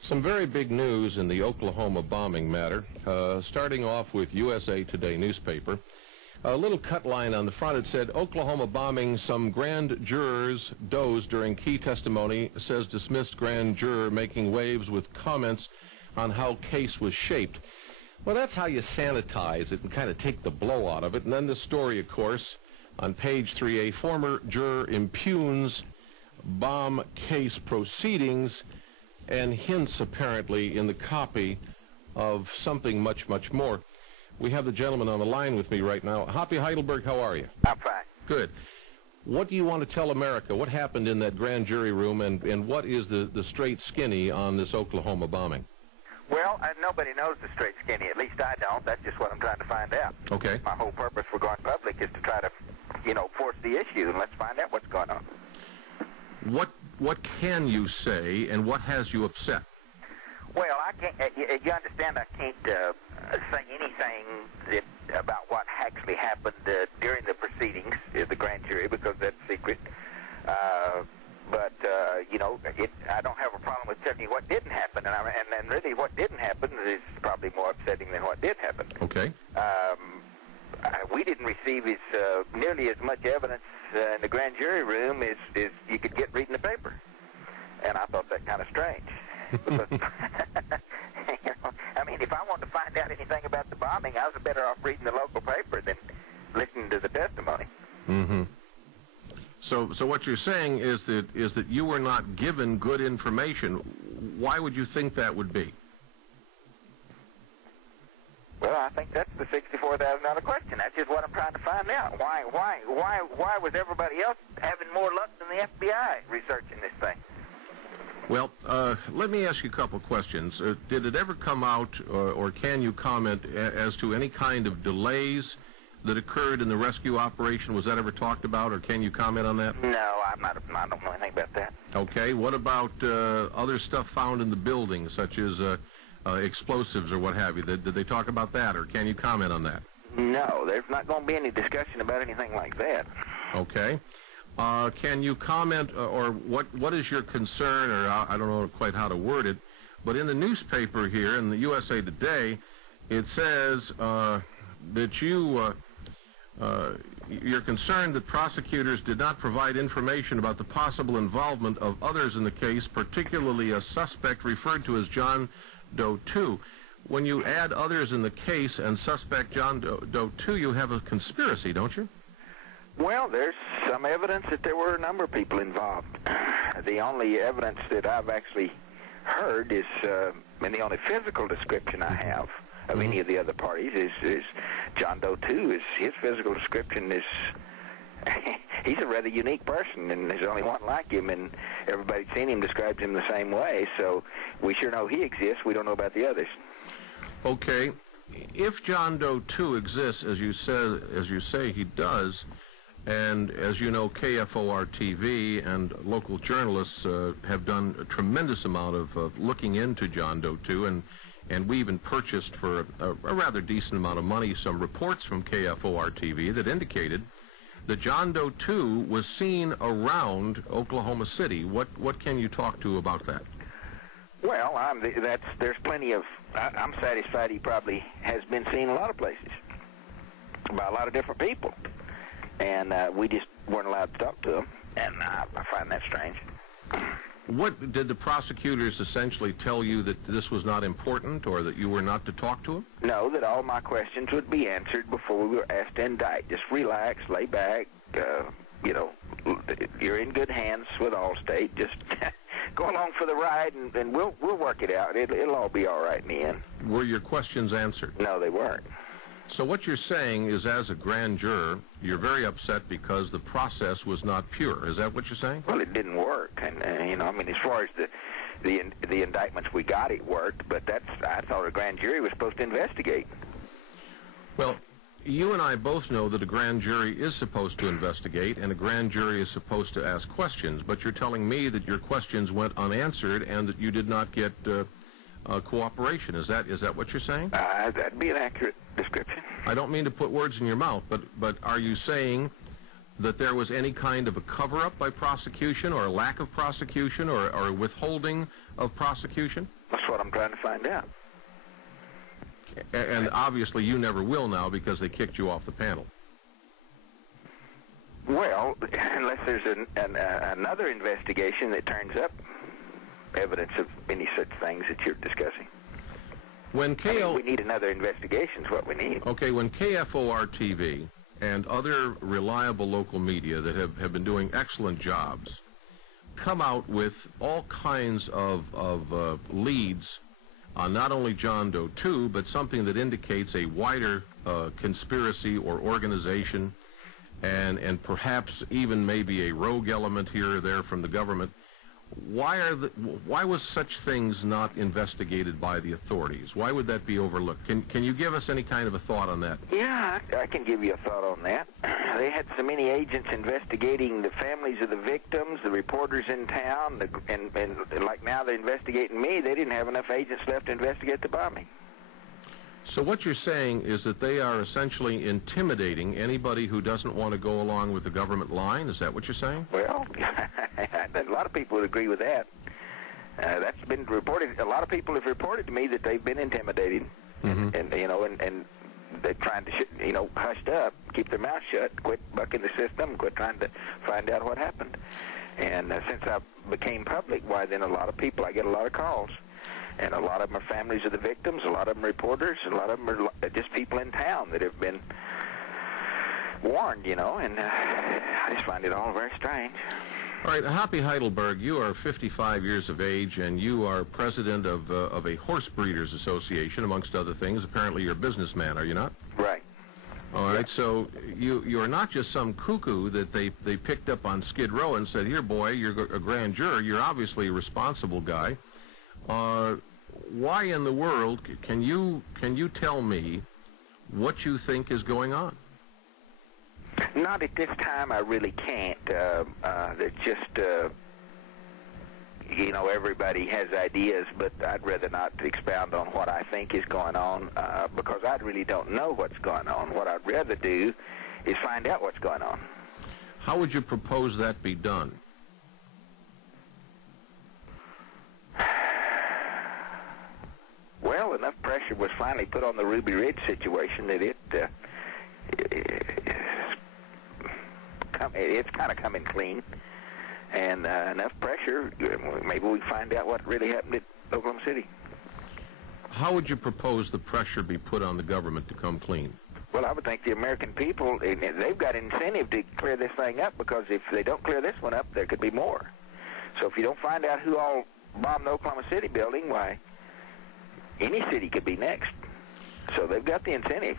Some very big news in the Oklahoma bombing matter, starting off with USA Today newspaper. A little cut line on the front, it said, Oklahoma bombing, some grand jurors dozed during key testimony, says dismissed grand juror making waves with comments on how case was shaped. Well, that's how you sanitize it and kind of take the blow out of it. And then the story, of course, on page 3A, former juror impugns bomb case proceedings, and hints apparently in the copy of something much, much more. We have the gentleman on the line with me right now. Hoppy Heidelberg, how are you? I'm fine. Good. What do you want to tell America? What happened in that grand jury room, and what is the straight skinny on this Oklahoma bombing? Well, nobody knows the straight skinny. At least I don't. That's just what I'm trying to find out. Okay. My whole purpose for going public is to try to, force the issue, and let's find out what's going on. What can you say, and what has you upset? Well, I can't. You understand? I can't say anything about what actually happened during the proceedings of the grand jury because that's secret. But I don't have a problem with telling you what didn't happen, and really what didn't happen is probably more upsetting than what did happen. Okay. We didn't receive nearly as much evidence in the grand jury room as you could get reading the paper, and I thought that kind of strange. Because, if I wanted to find out anything about the bombing, I was better off reading the local paper than listening to the testimony. Mm-hmm. So what you're saying is that you were not given good information. Why would you think that would be? Well, I think that's the $64,000 question. That's just what I'm trying to find out. Why was everybody else having more luck than the FBI researching this thing? Well, let me ask you a couple questions. Did it ever come out, or can you comment as to any kind of delays that occurred in the rescue operation? Was that ever talked about, or can you comment on that? No, I don't know anything about that. Okay. What about other stuff found in the building, such as explosives or what have you? Did they talk about that, or can you comment on that? No, there's not going to be any discussion about anything like that. Okay. Can you comment, or what is your concern, or I don't know quite how to word it, but in the newspaper here, in the USA Today, it says that you're concerned that prosecutors did not provide information about the possible involvement of others in the case, particularly a suspect referred to as John Doe 2. When you add others in the case and suspect John Doe 2, you have a conspiracy, don't you? Well, there's some evidence that there were a number of people involved. The only evidence that I've actually heard is, and the only physical description I have of any of the other parties is John Doe 2. His physical description is, he's a rather unique person, and there's only one like him, and everybody that's seen him describes him the same way, so we sure know he exists. We don't know about the others. Okay. If John Doe 2 exists, as you say he does, and as you know, KFOR-TV and local journalists have done a tremendous amount of looking into John Doe 2, and we even purchased for a rather decent amount of money some reports from KFOR-TV that indicated that John Doe 2 was seen around Oklahoma City. What can you talk to about that? Well, there's plenty of. I'm satisfied he probably has been seen a lot of places by a lot of different people, and we just weren't allowed to talk to him, and I find that strange. What did the prosecutors essentially tell you, that this was not important, or that you were not to talk to him? No, that all my questions would be answered before we were asked to indict. Just relax, lay back. You're in good hands with Allstate. Just go along for the ride, and we'll work it out. It'll all be all right in the end. Were your questions answered? No, they weren't. So what you're saying is, as a grand juror, you're very upset because the process was not pure. Is that what you're saying? Well, it didn't work, and as far as the indictments we got, it worked. But I thought a grand jury was supposed to investigate. Well, you and I both know that a grand jury is supposed to investigate, and a grand jury is supposed to ask questions. But you're telling me that your questions went unanswered and that you did not get cooperation. Is that what you're saying? That'd be an accurate description. I don't mean to put words in your mouth, but are you saying that there was any kind of a cover-up by prosecution, or a lack of prosecution, or a withholding of prosecution? That's what I'm trying to find out. And obviously you never will now, because they kicked you off the panel. Well, unless there's another investigation that turns up evidence of any such things that you're discussing. We need another investigation is what we need. Okay, when KFOR-TV and other reliable local media that have been doing excellent jobs come out with all kinds of leads on not only John Doe 2, but something that indicates a wider conspiracy or organization, and perhaps even maybe a rogue element here or there from the government, why was such things not investigated by the authorities? Why would that be overlooked? Can you give us any kind of a thought on that? Yeah, I can give you a thought on that. They had so many agents investigating the families of the victims, the reporters in town, and like now they're investigating me. They didn't have enough agents left to investigate the bombing. So what you're saying is that they are essentially intimidating anybody who doesn't want to go along with the government line? Is that what you're saying? Well, a lot of people would agree with that. That's been reported. A lot of people have reported to me that they've been intimidated, and they're trying to, hushed up, keep their mouth shut, quit bucking the system, quit trying to find out what happened. And since I became public, why then I get a lot of calls. And a lot of them are families of the victims, a lot of them reporters, a lot of them are just people in town that have been warned, and I just find it all very strange. All right, Hoppy Heidelberg, you are 55 years of age, and you are president of a horse breeders association, amongst other things. Apparently you're a businessman, are you not? Right. All right, so you're not just some cuckoo that they picked up on Skid Row and said, here, boy, you're a grand juror. You're obviously a responsible guy. Why in the world can you tell me what you think is going on? Not at this time. I really can't. There's just, everybody has ideas, but I'd rather not expound on what I think is going on because I really don't know what's going on. What I'd rather do is find out what's going on. How would you propose that be done? Well, enough pressure was finally put on the Ruby Ridge situation that it's kind of coming clean, and enough pressure, maybe we find out what really happened at Oklahoma City. How would you propose the pressure be put on the government to come clean? Well, I would think the American people, they've got incentive to clear this thing up, because if they don't clear this one up, there could be more. So if you don't find out who all bombed the Oklahoma City building, why, any city could be next. So they've got the incentive.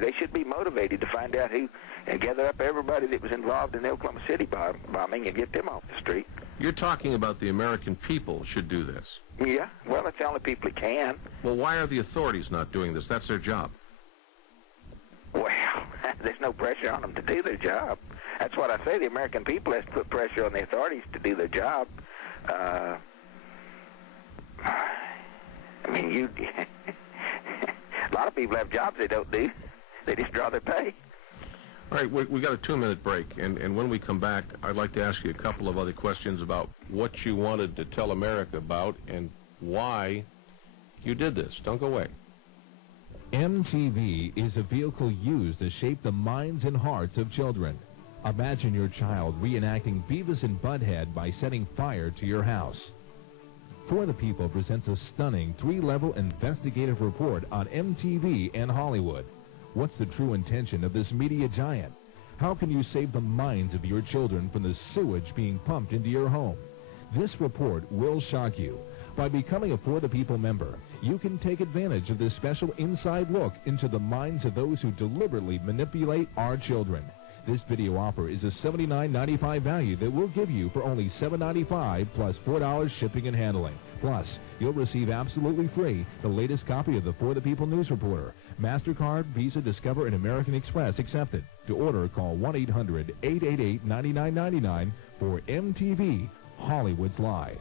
They should be motivated to find out who and gather up everybody that was involved in the Oklahoma City bombing and get them off the street. You're talking about the American people should do this. Yeah, well, it's the only people that can. Well, why are the authorities not doing this? That's their job. Well, there's no pressure on them to do their job. That's what I say. The American people has to put pressure on the authorities to do their job. I mean, a lot of people have jobs they don't do. They just draw their pay. All right, we got a 2-minute break, and when we come back, I'd like to ask you a couple of other questions about what you wanted to tell America about and why you did this. Don't go away. MTV is a vehicle used to shape the minds and hearts of children. Imagine your child reenacting Beavis and Butthead by setting fire to your house. For the People presents a stunning 3-level investigative report on MTV and Hollywood. What's the true intention of this media giant? How can you save the minds of your children from the sewage being pumped into your home? This report will shock you. By becoming a For the People member, you can take advantage of this special inside look into the minds of those who deliberately manipulate our children. This video offer is a $79.95 value that we'll give you for only $7.95 plus $4 shipping and handling. Plus, you'll receive absolutely free the latest copy of the For the People News Reporter. MasterCard, Visa, Discover, and American Express accepted. To order, call 1-800-888-9999 for MTV Hollywood's Lie.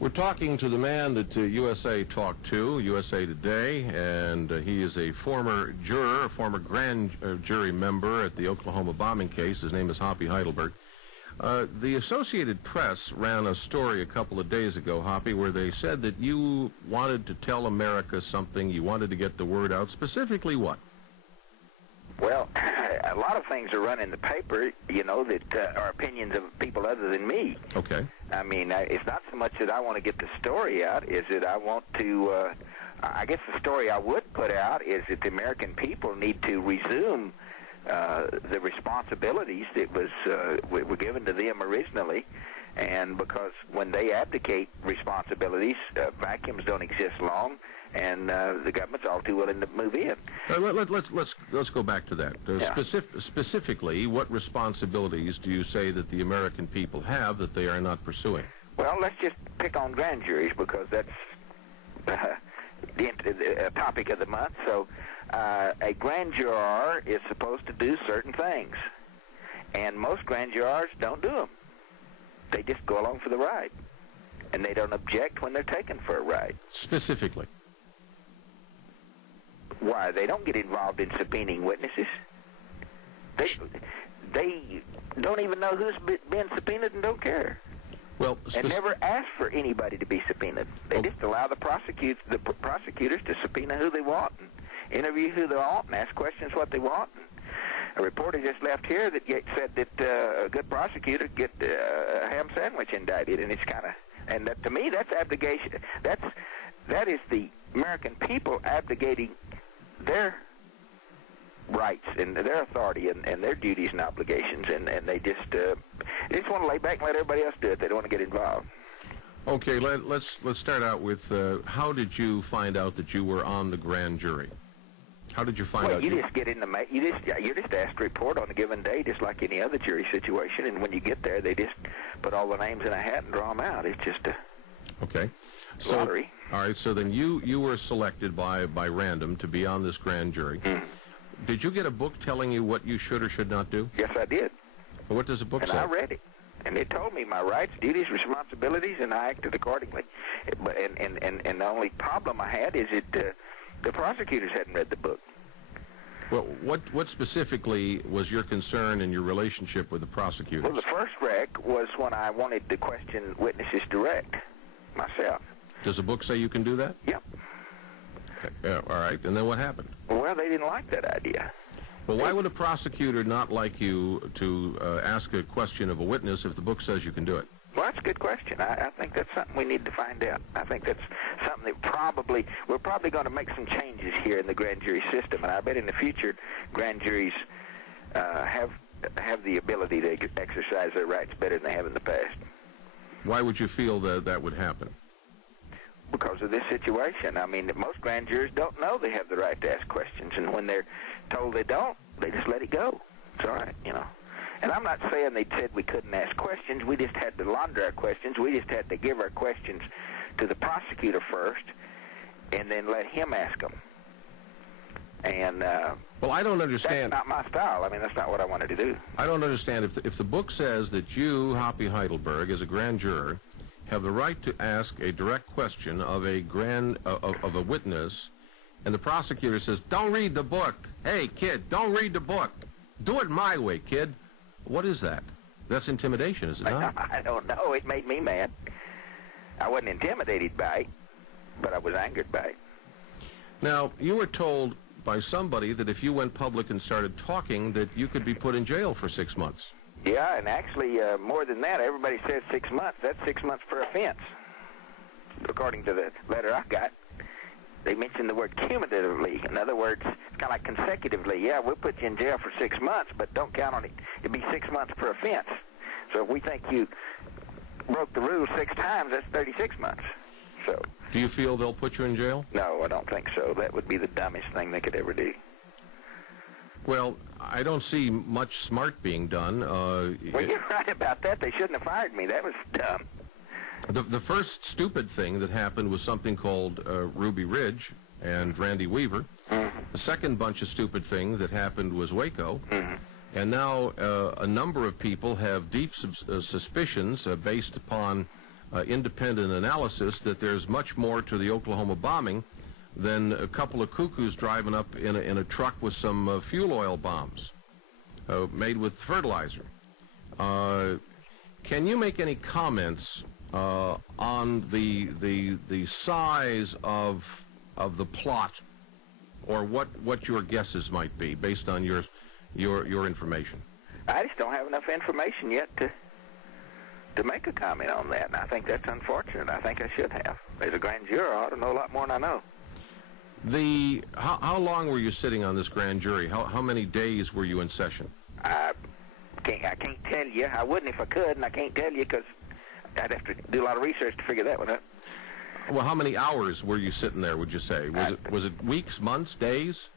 We're talking to the man that USA talked to, USA Today, and he is a former juror, a former grand jury member at the Oklahoma bombing case. His name is Hoppy Heidelberg. The Associated Press ran a story a couple of days ago, Hoppy, where they said that you wanted to tell America something, you wanted to get the word out. Specifically what? Well, a lot of things are run in the paper, that are opinions of people other than me. Okay. I mean, it's not so much that I want to get the story out, is that I want to, I guess the story I would put out is that the American people need to resume the responsibilities that were given to them originally, And because when they abdicate responsibilities, vacuums don't exist long, and the government's all too willing to move in. Let's go back to that. Specifically, what responsibilities do you say that the American people have that they are not pursuing? Well, let's just pick on grand juries because that's the topic of the month. So a grand juror is supposed to do certain things, and most grand jurors don't do them. They just go along for the ride, and they don't object when they're taken for a ride. Specifically? Why? They don't get involved in subpoenaing witnesses. They don't even know who's been subpoenaed and don't care. Well, and never ask for anybody to be subpoenaed. They just allow the prosecutors to subpoena who they want, and interview who they want, and ask questions what they want. A reporter just left here that said that a good prosecutor get a ham sandwich indicted, and it's kind of, and to me that's abdication. That is the American people abdicating their rights and their authority and their duties and obligations, and they just want to lay back and let everybody else do it. They don't want to get involved. Okay, let's start out with how did you find out that you were on the grand jury? How did you find out? Well, you just get in the you're just asked to report on a given day, just like any other jury situation. And when you get there, they just put all the names in a hat and draw them out. It's just a lottery. All right. So then you were selected by random to be on this grand jury. Mm. Did you get a book telling you what you should or should not do? Yes, I did. Well, what does the book say? And I read it. And it told me my rights, duties, responsibilities, and I acted accordingly. And the only problem I had is that the prosecutors hadn't read the book. Well, what specifically was your concern in your relationship with the prosecutors? Well, the first wreck was when I wanted to question witnesses direct myself. Does the book say you can do that? Yep. Okay. Yeah, all right. And then what happened? Well, they didn't like that idea. Well, why would a prosecutor not like you to ask a question of a witness if the book says you can do it? Well, that's a good question. I think that's something we need to find out. I think that's something that we're probably going to make some changes here in the grand jury system, and I bet in the future grand juries have the ability to exercise their rights better than they have in the past. Why would you feel that would happen? Because of this situation. I mean, most grand jurors don't know they have the right to ask questions, and when they're told they don't, they just let it go. It's all right, you know. And I'm not saying they said we couldn't ask questions. We just had to launder our questions. We just had to give our questions to the prosecutor first and then let him ask them. And well, I don't understand. That's not my style. I mean, that's not what I wanted to do. I don't understand. If the book says that you, Hoppy Heidelberg, as a grand juror, have the right to ask a direct question of a witness, and the prosecutor says, "Don't read the book. Hey, kid, don't read the book. Do it my way, kid." What is that? That's intimidation, is it not? I don't know. It made me mad. I wasn't intimidated by it, but I was angered by it. Now, you were told by somebody that if you went public and started talking, that you could be put in jail for 6 months. Yeah, and actually, more than that, everybody says 6 months. That's 6 months per offense, according to the letter I got. They mentioned the word cumulatively. In other words, it's kind of like consecutively. Yeah, we'll put you in jail for 6 months, but don't count on it. It'd be 6 months per offense. So if we think you broke the rule 6 times, that's 36 months. So. Do you feel they'll put you in jail? No, I don't think so. That would be the dumbest thing they could ever do. Well, I don't see much smart being done. Well, you're right about that. They shouldn't have fired me. That was dumb. The first stupid thing that happened was something called Ruby Ridge and Randy Weaver. Mm-hmm. The second bunch of stupid things that happened was Waco. Mm-hmm. And now a number of people have deep suspicions based upon independent analysis that there's much more to the Oklahoma bombing than a couple of cuckoos driving up in a truck with some fuel oil bombs made with fertilizer. Can you make any comments on the size of the plot, or what your guesses might be based on your information? I just don't have enough information yet to make a comment on that, and I think that's unfortunate. I think I should have. As a grand juror, I ought to know a lot more than I know. How long were you sitting on this grand jury? How many days were you in session? I can't tell you. I wouldn't if I could, and I can't tell you because I'd have to do a lot of research to figure that one out. Well, how many hours were you sitting there, would you say? Was it weeks, months, days?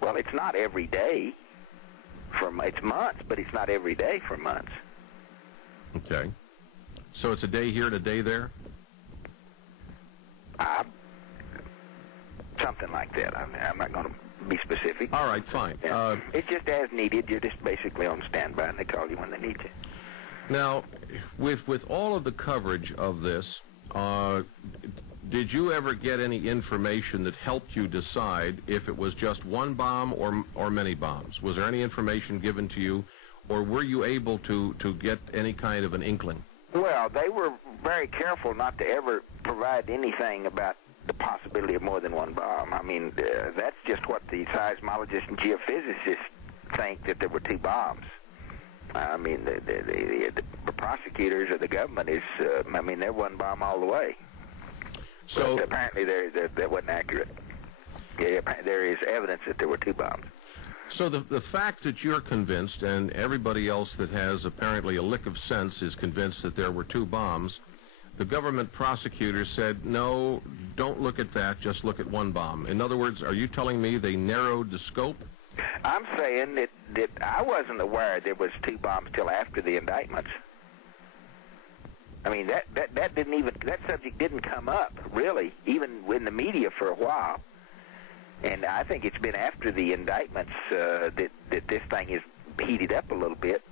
Well, it's not every day. It's months, but it's not every day for months. Okay. So it's a day here and a day there? Something like that. I'm not going to be specific. All right, fine. Yeah. It's just as needed. You're just basically on standby, and they call you when they need you. Now, with all of the coverage of this, did you ever get any information that helped you decide if it was just one bomb or many bombs? Was there any information given to you, or were you able to get any kind of an inkling? Well, they were very careful not to ever provide anything about the possibility of more than one bomb. I mean, that's just what the seismologists and geophysicists think, that there were two bombs. I mean, the prosecutors or the government is, they're one bomb all the way. So but apparently that wasn't accurate. Yeah, there is evidence that there were two bombs. So the fact that you're convinced, and everybody else that has apparently a lick of sense is convinced that there were two bombs, the government prosecutors said, no, don't look at that, just look at one bomb. In other words, are you telling me they narrowed the scope? I'm saying that I wasn't aware there was two bombs till after the indictments. I mean, that subject didn't come up, really, even in the media for a while. And I think it's been after the indictments that this thing is heated up a little bit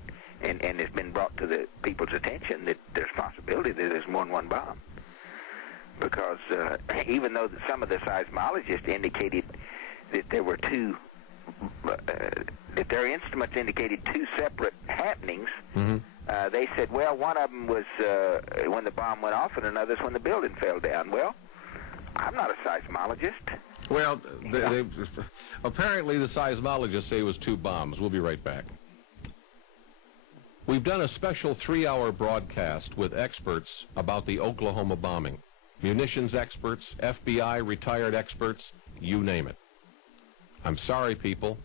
and has been brought to the people's attention that there's a possibility that there's more than one bomb. Because even though some of the seismologists indicated that there were two, that their instruments indicated two separate happenings, they said, well, one of them was when the bomb went off and another's when the building fell down. Well, I'm not a seismologist. Well, apparently the seismologists say it was two bombs. We'll be right back. We've done a special 3-hour broadcast with experts about the Oklahoma bombing. Munitions experts, FBI retired experts, you name it. I'm sorry, people,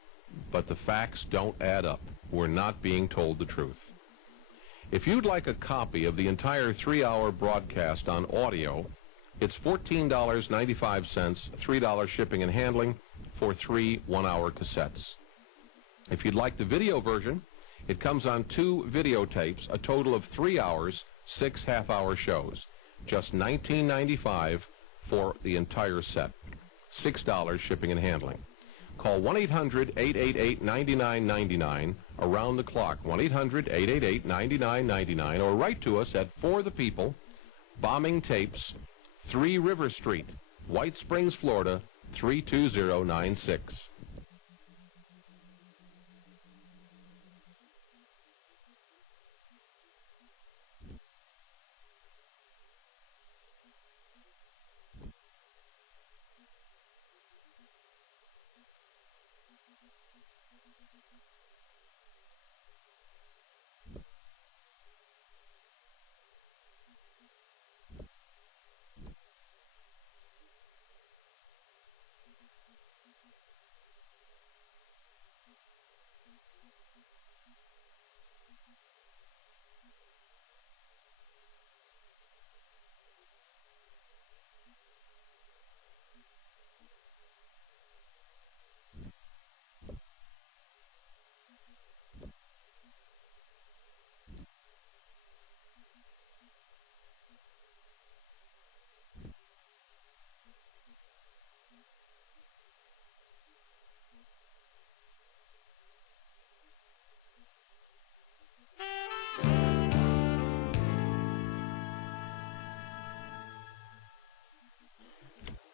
but the facts don't add up. We're not being told the truth. If you'd like a copy of the entire 3-hour broadcast on audio, it's $14.95, $3 shipping and handling for 3 one-hour cassettes. If you'd like the video version, it comes on 2 videotapes, a total of 3 hours, 6 half-hour shows. Just $19.95 for the entire set. $6 shipping and handling. Call 1-800-888-9999 around the clock, 1-800-888-9999, or write to us at For the People, Bombing Tapes, 3 River Street, White Springs, Florida, 32096.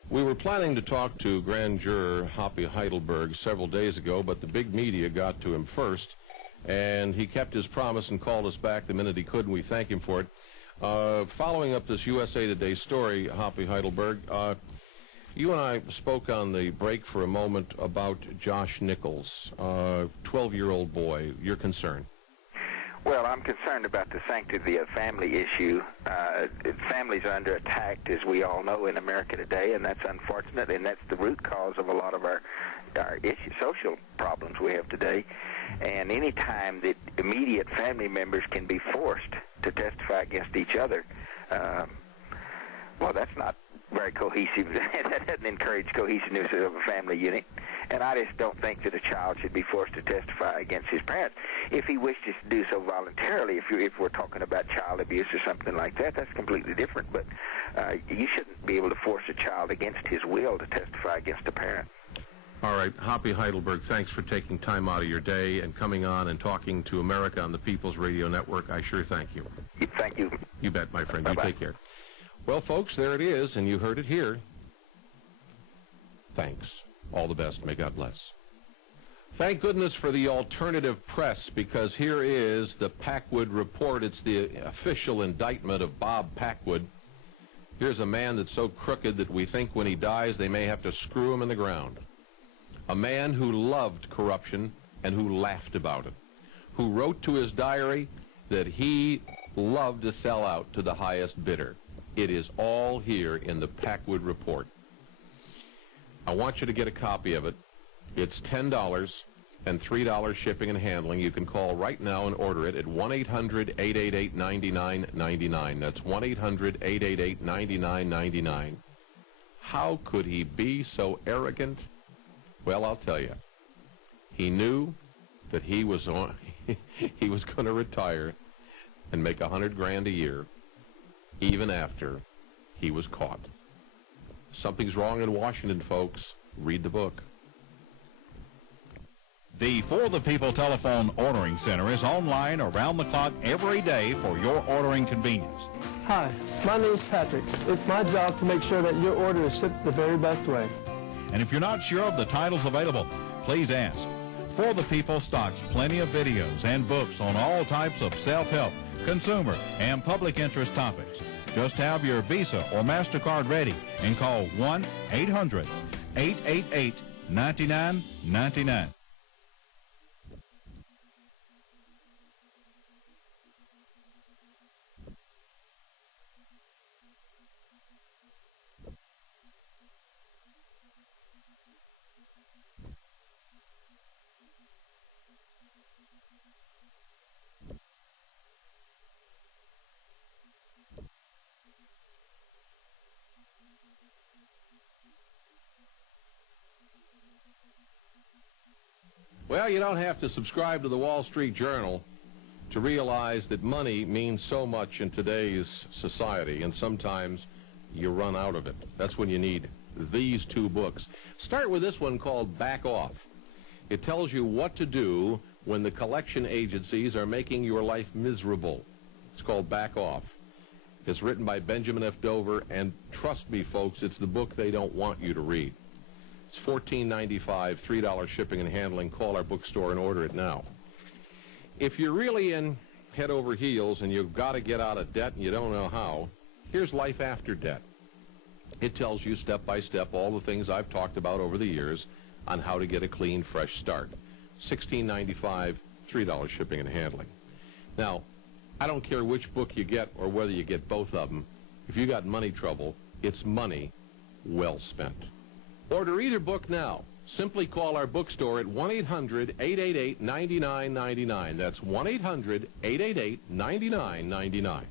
We were planning to talk to grand juror Hoppy Heidelberg several days ago, but the big media got to him first, and he kept his promise and called us back the minute he could, and we thank him for it. Following up this USA Today story, Hoppy Heidelberg, you and I spoke on the break for a moment about Josh Nichols, 12-year-old boy. Your concern? Well, I'm concerned about the sanctity of family issue. Families are under attack, as we all know, in America today, and that's unfortunate, and that's the root cause of a lot of our social problems we have today. And any time that immediate family members can be forced to testify against each other. Well, that's not very cohesive. That doesn't encourage cohesiveness of a family unit. And I just don't think that a child should be forced to testify against his parents. If he wishes to do so voluntarily, if we're talking about child abuse or something like that, that's completely different. But you shouldn't be able to force a child against his will to testify against a parent. All right, Hoppy Heidelberg, thanks for taking time out of your day and coming on and talking to America on the People's Radio Network. I sure thank you. Thank you. You bet, my friend. Bye-bye. You take care. Well, folks, there it is, and you heard it here. Thanks. All the best. May God bless. Thank goodness for the alternative press, because here is the Packwood Report. It's the official indictment of Bob Packwood. Here's a man that's so crooked that we think when he dies they may have to screw him in the ground. A man who loved corruption and who laughed about it, who wrote to his diary that he loved to sell out to the highest bidder. It is all here in the Packwood Report. I want you to get a copy of it. It's $10 and $3 shipping and handling. You can call right now and order it at 1-800-888-9999. That's 1-800-888-9999. How could he be so arrogant? Well, I'll tell you. He knew that he was going to retire and make $100,000 a year, even after he was caught. Something's wrong in Washington, folks. Read the book. The For the People Telephone Ordering Center is online around the clock every day for your ordering convenience. Hi, my name's Patrick. It's my job to make sure that your order is shipped the very best way. And if you're not sure of the titles available, please ask. For the People stocks plenty of videos and books on all types of self-help, consumer, and public interest topics. Just have your Visa or MasterCard ready and call 1-800-888-9999. Well, you don't have to subscribe to the Wall Street Journal to realize that money means so much in today's society, and sometimes you run out of it. That's when you need these two books. Start with this one called Back Off. It tells you what to do when the collection agencies are making your life miserable. It's called Back Off. It's written by Benjamin F. Dover, and trust me, folks, it's the book they don't want you to read. It's $14.95, $3 shipping and handling. Call our bookstore and order it now. If you're really in head over heels and you've got to get out of debt and you don't know how, here's Life After Debt. It tells you step by step all the things I've talked about over the years on how to get a clean, fresh start. $16.95, $3 shipping and handling. Now, I don't care which book you get or whether you get both of them. If you got money trouble, it's money well spent. Order either book now. Simply call our bookstore at 1-800-888-9999. That's 1-800-888-9999.